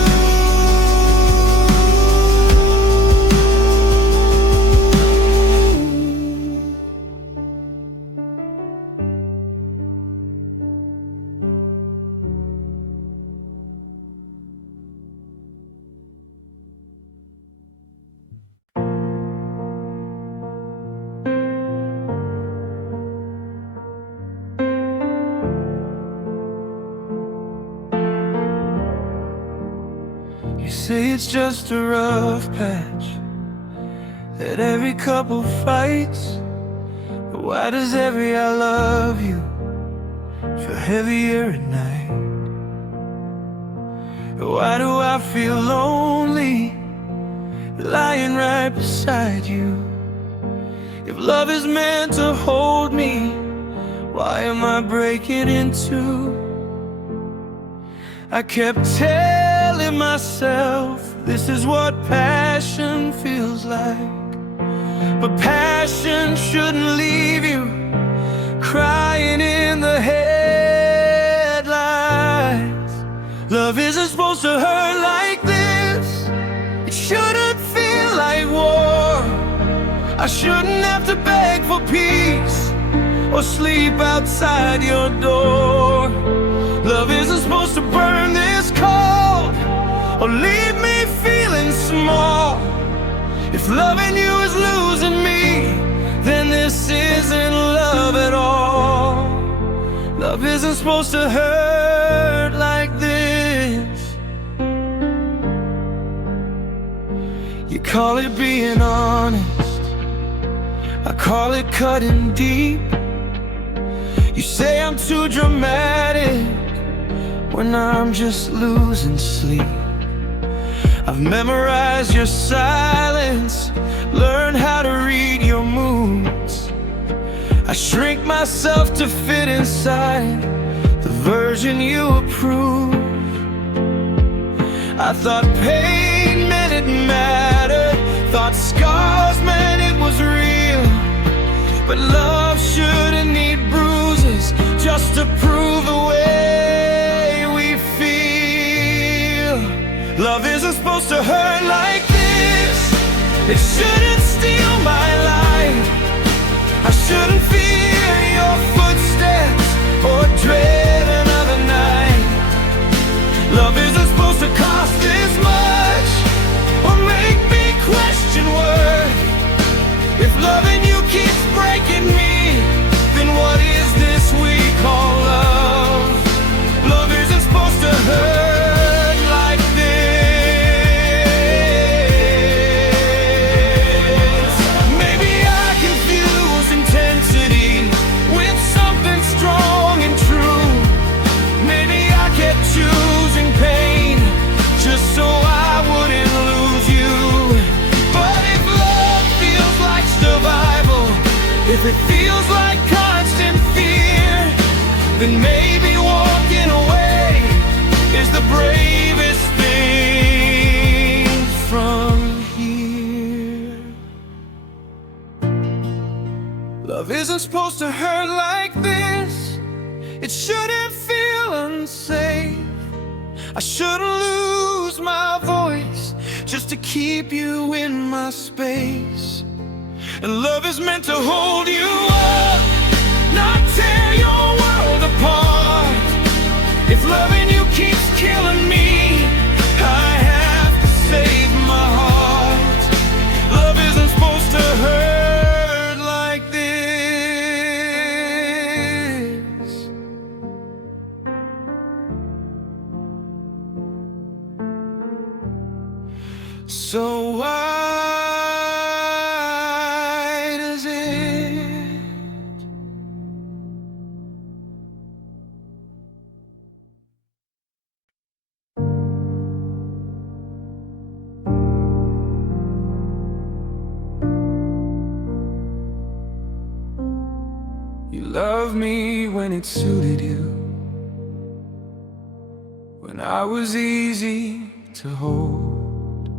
You say it's just a rough patch, that every couple fights, but why does every I love you feel heavier at night? Why do I feel lonely lying right beside you? If love is meant to hold me, why am I breaking in two? I kept telling myself this is what passion feels like, but passion shouldn't leave you crying in the headlights. Love isn't supposed to hurt like this. It shouldn't feel like war. I shouldn't have to beg for peace or sleep outside your door. Love isn't supposed to burn this cold or leave me feeling small. If loving you is losing me, then this isn't love at all. Love isn't supposed to hurt like this. You call it being honest, I call it cutting deep. You say I'm too dramatic when I'm just losing sleep. I've memorized your silence, learned how to read your moods. I shrink myself to fit inside the version you approve. I thought pain meant it mattered, thought scars meant it was real, but love shouldn't need bruises just to prove the way we feel. Love isn't supposed to hurt like this. It shouldn't steal my life. I shouldn't fear your footsteps or dread another night. Love isn't supposed to cost this much or make me question worth. If loving you keeps breaking me, then what is this we call love? Love isn't supposed to hurt like this. Maybe I confuse intensity with something strong and true. maybe walking away is the bravest thing from here. Love isn't supposed to hurt like this. It shouldn't feel unsafe. I shouldn't lose my voice just to keep you in my space. And love is meant to hold you up, not tear your world apart. If loving you keeps killing me, I have to save my heart. Love isn't supposed to hurt like this. So why does it? You loved me when it suited you, when I was easy to hold,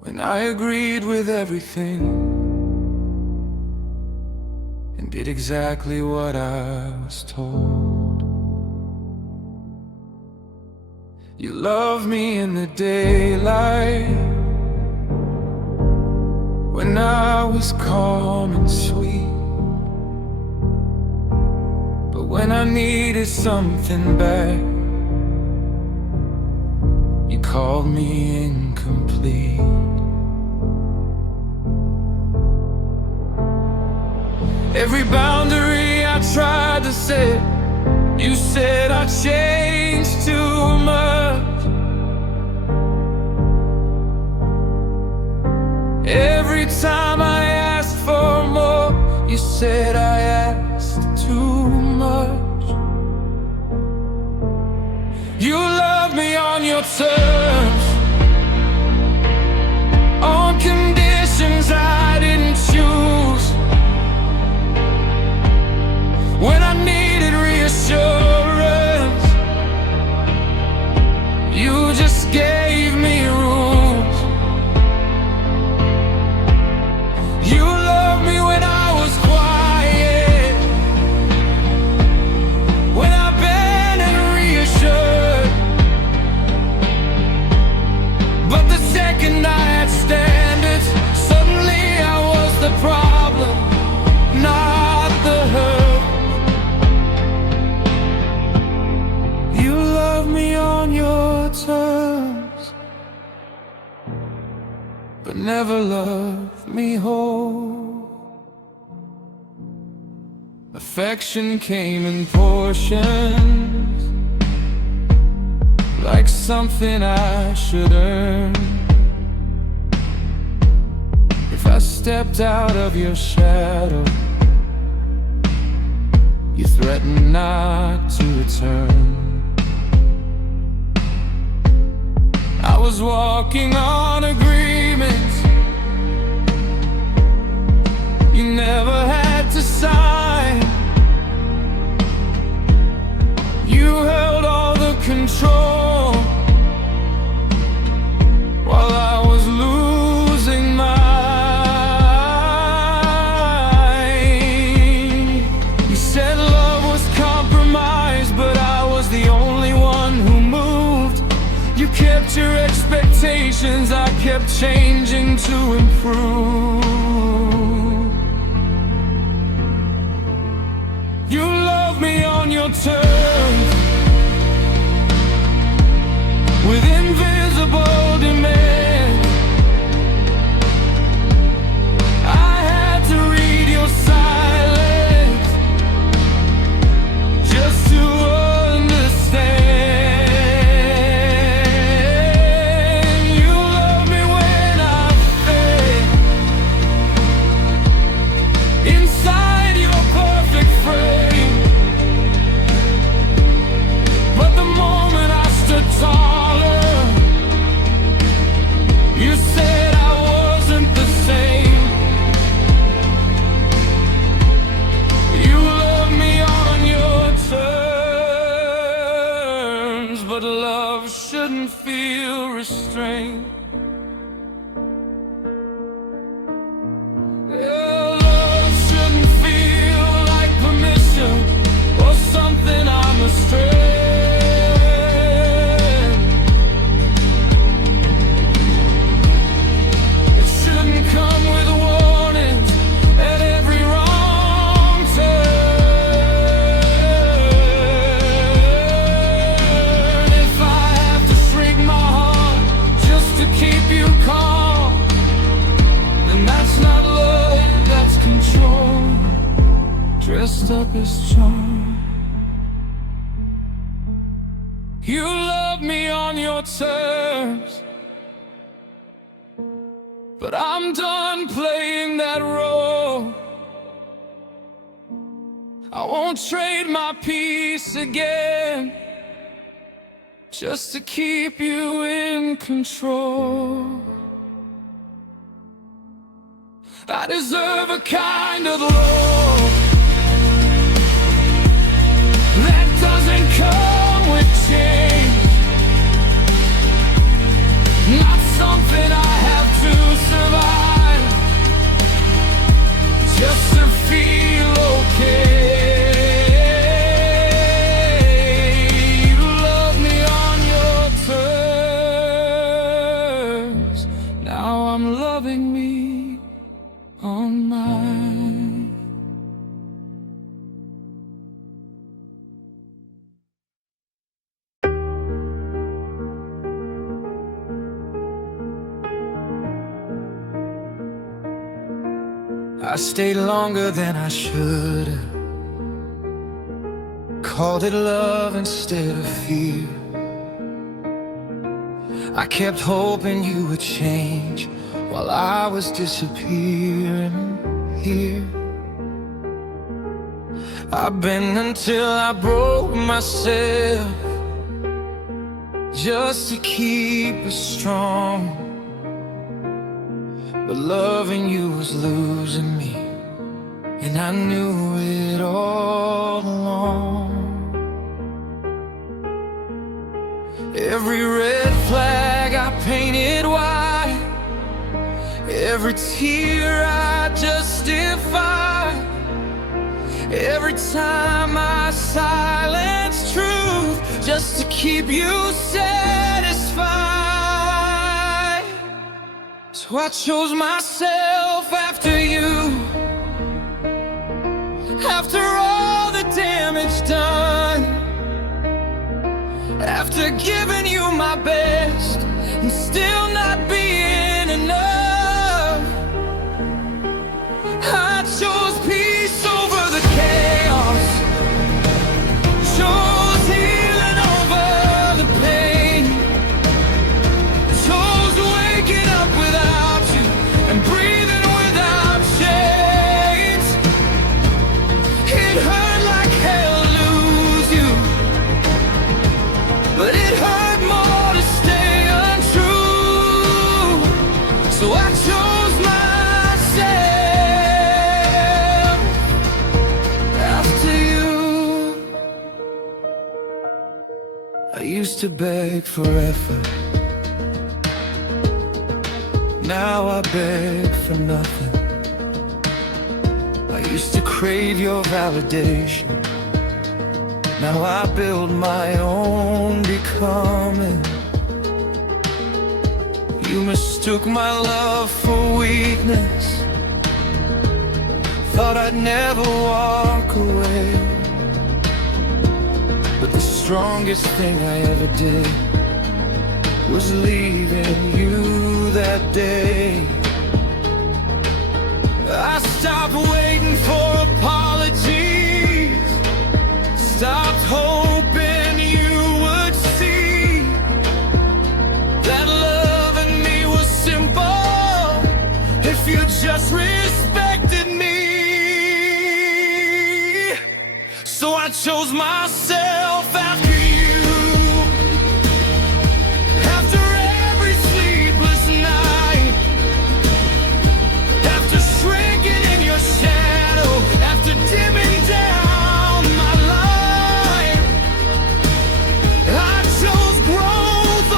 when I agreed with everything and did exactly what I was told. You loved me in the daylight, when I was calm and sweet. But when I needed something back, you called me incomplete. Every boundary I tried to set, you said I changed too much. Every time I asked for more, you said I asked too much. You love me on your terms, on conditions I didn't choose. When I needed reassurance, you just gave me rules. You loved me when I was quiet, when I've been and reassured. But the second I had standards, suddenly I was the problem, not the hurt. You love me on your terms, but never loved me whole. Affection came in portions, like something I should earn. If I stepped out of your shadow, you threatened not to return. I was walking on agreements you never had to sign. You held all the control while I was losing mine. You said love was compromise, but I was the only one who moved. You kept your expectations, I kept changing to improve. You love me on your terms, with invisible demand. I had to read your silence just to understand. You love me when I fail, inside your perfect frame. But the moment I stood taller, shouldn't feel restrained. Your love shouldn't feel like permission or something I must trade. It shouldn't come with warnings at every wrong turn. If I have to shrink my heart just to keep you calm, then that's not love, that's control, dressed up as charm. You love me on your terms, but I'm done playing that role. I won't trade my peace again just to keep you in control. I deserve a kind of love that doesn't come with change, not something I have to survive just to feel okay. You love me on your terms, now I'm loving me on mine. I stayed longer than I should have, called it love instead of fear. I kept hoping you would change while I was disappearing here. I've been until I broke myself just to keep us strong. But loving you was losing me, and I knew it all along. Every red flag I painted white, every tear I justified, every time I silenced truth just to keep you satisfied. So I chose myself after you, after all the damage done, after giving you my best and still not being enough. I chose peace over the chaos, chose healing over the pain, chose waking up without you and breathing without chains. It hurt like hell to lose you, but it hurt more to stay untrue. So I chose myself after you. I used to beg for effort, now I beg for nothing. I used to crave your validation, now I build my own becoming. You mistook my love for weakness, thought I'd never walk away. But the strongest thing I ever did was leaving you that day. I stopped waiting for apologies, stopped hoping you would see that loving me was simple if you just respected me. So I chose myself after you, after every sleepless night, after shrinking in your shadow, after dimming down my light. I chose growth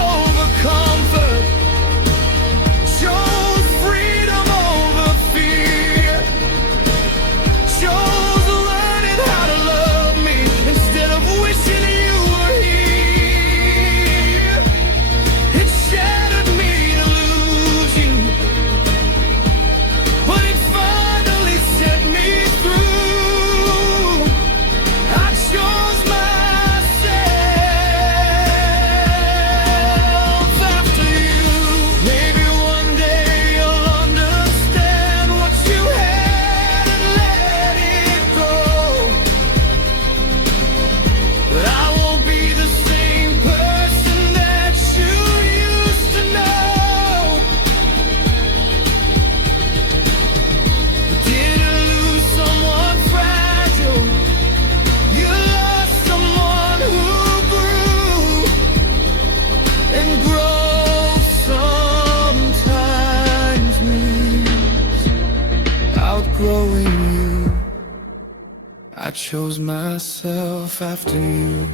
chose myself after you,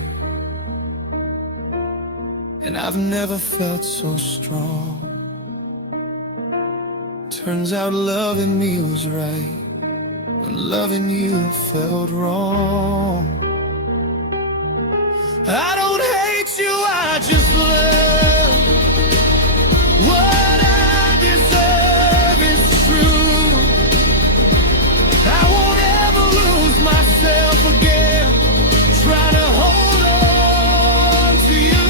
and I've never felt so strong. Turns out loving me was right when loving you felt wrong. I don't hate you, I just love what I deserve is true. I won't ever lose myself again, trying to hold on to you.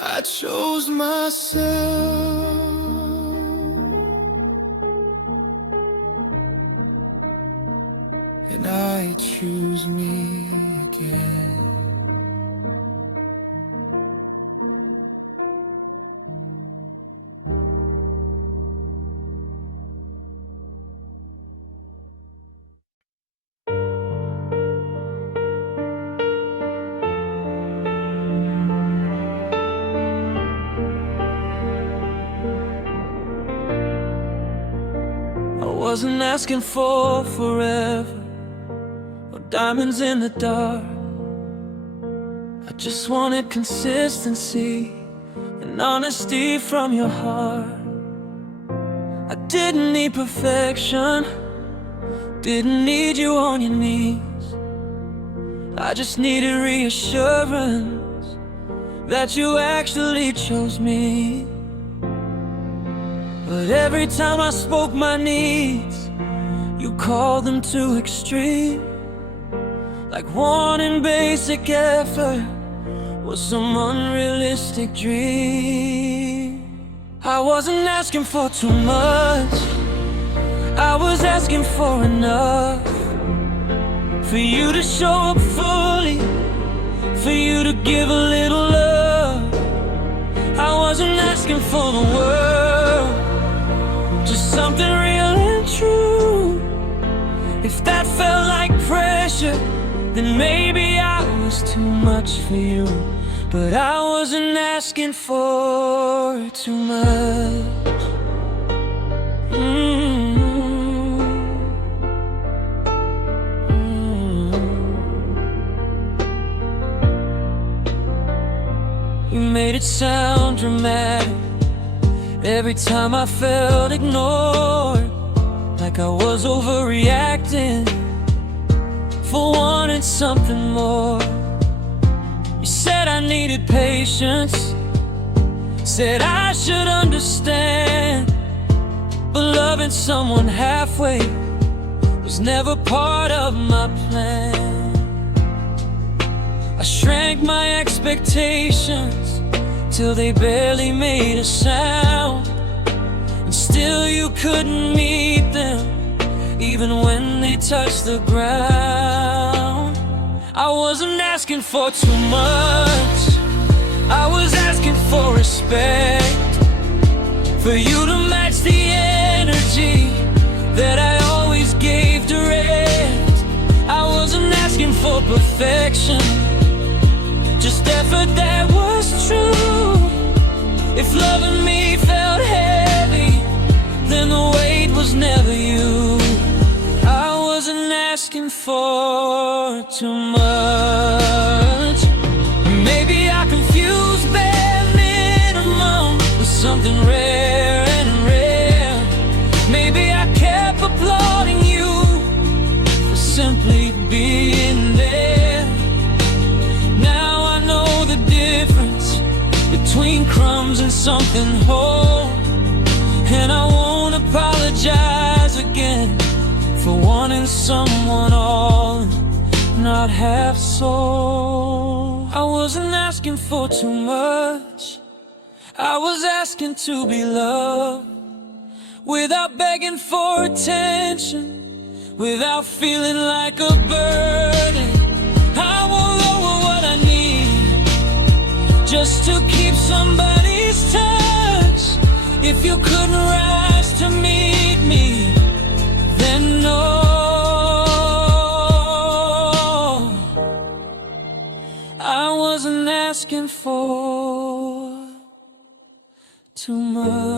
I chose myself, and I choose me again. I wasn't asking for forever or diamonds in the dark. I just wanted consistency and honesty from your heart. I didn't need perfection, didn't need you on your knees. I just needed reassurance that you actually chose me. But every time I spoke my needs, you called them too extreme. Like wanting basic effort was some unrealistic dream. I wasn't asking for too much, I was asking for enough. For you to show up fully, for you to give a little love. I wasn't asking for the world, just something real and true. If that felt like pressure, then maybe I was too much for you. But I wasn't asking for too much. You made it sound dramatic every time I felt ignored, like I was overreacting for wanting something more. You said I needed patience, said I should understand, but loving someone halfway was never part of my plan. I shrank my expectations till they barely made a sound, and still you couldn't meet them, even when they touched the ground. I wasn't asking for too much, I was asking for respect, for you to match the energy that I always gave direct. I wasn't asking for perfection, just effort that was true. If loving me felt heavy, then the weight was never you. I wasn't asking for too much. Maybe I confused bare minimum with something rare and rare. Maybe I kept applauding you for simply being there. Now I know the difference between crumbs and something whole, and I won't apologize again for wanting someone all, not half soul. I wasn't asking for too much, I was asking to be loved, without begging for attention, without feeling like a burden. I won't lower what I need just to keep somebody's touch. If you couldn't rise to meet me, then no. I wasn't asking for too much.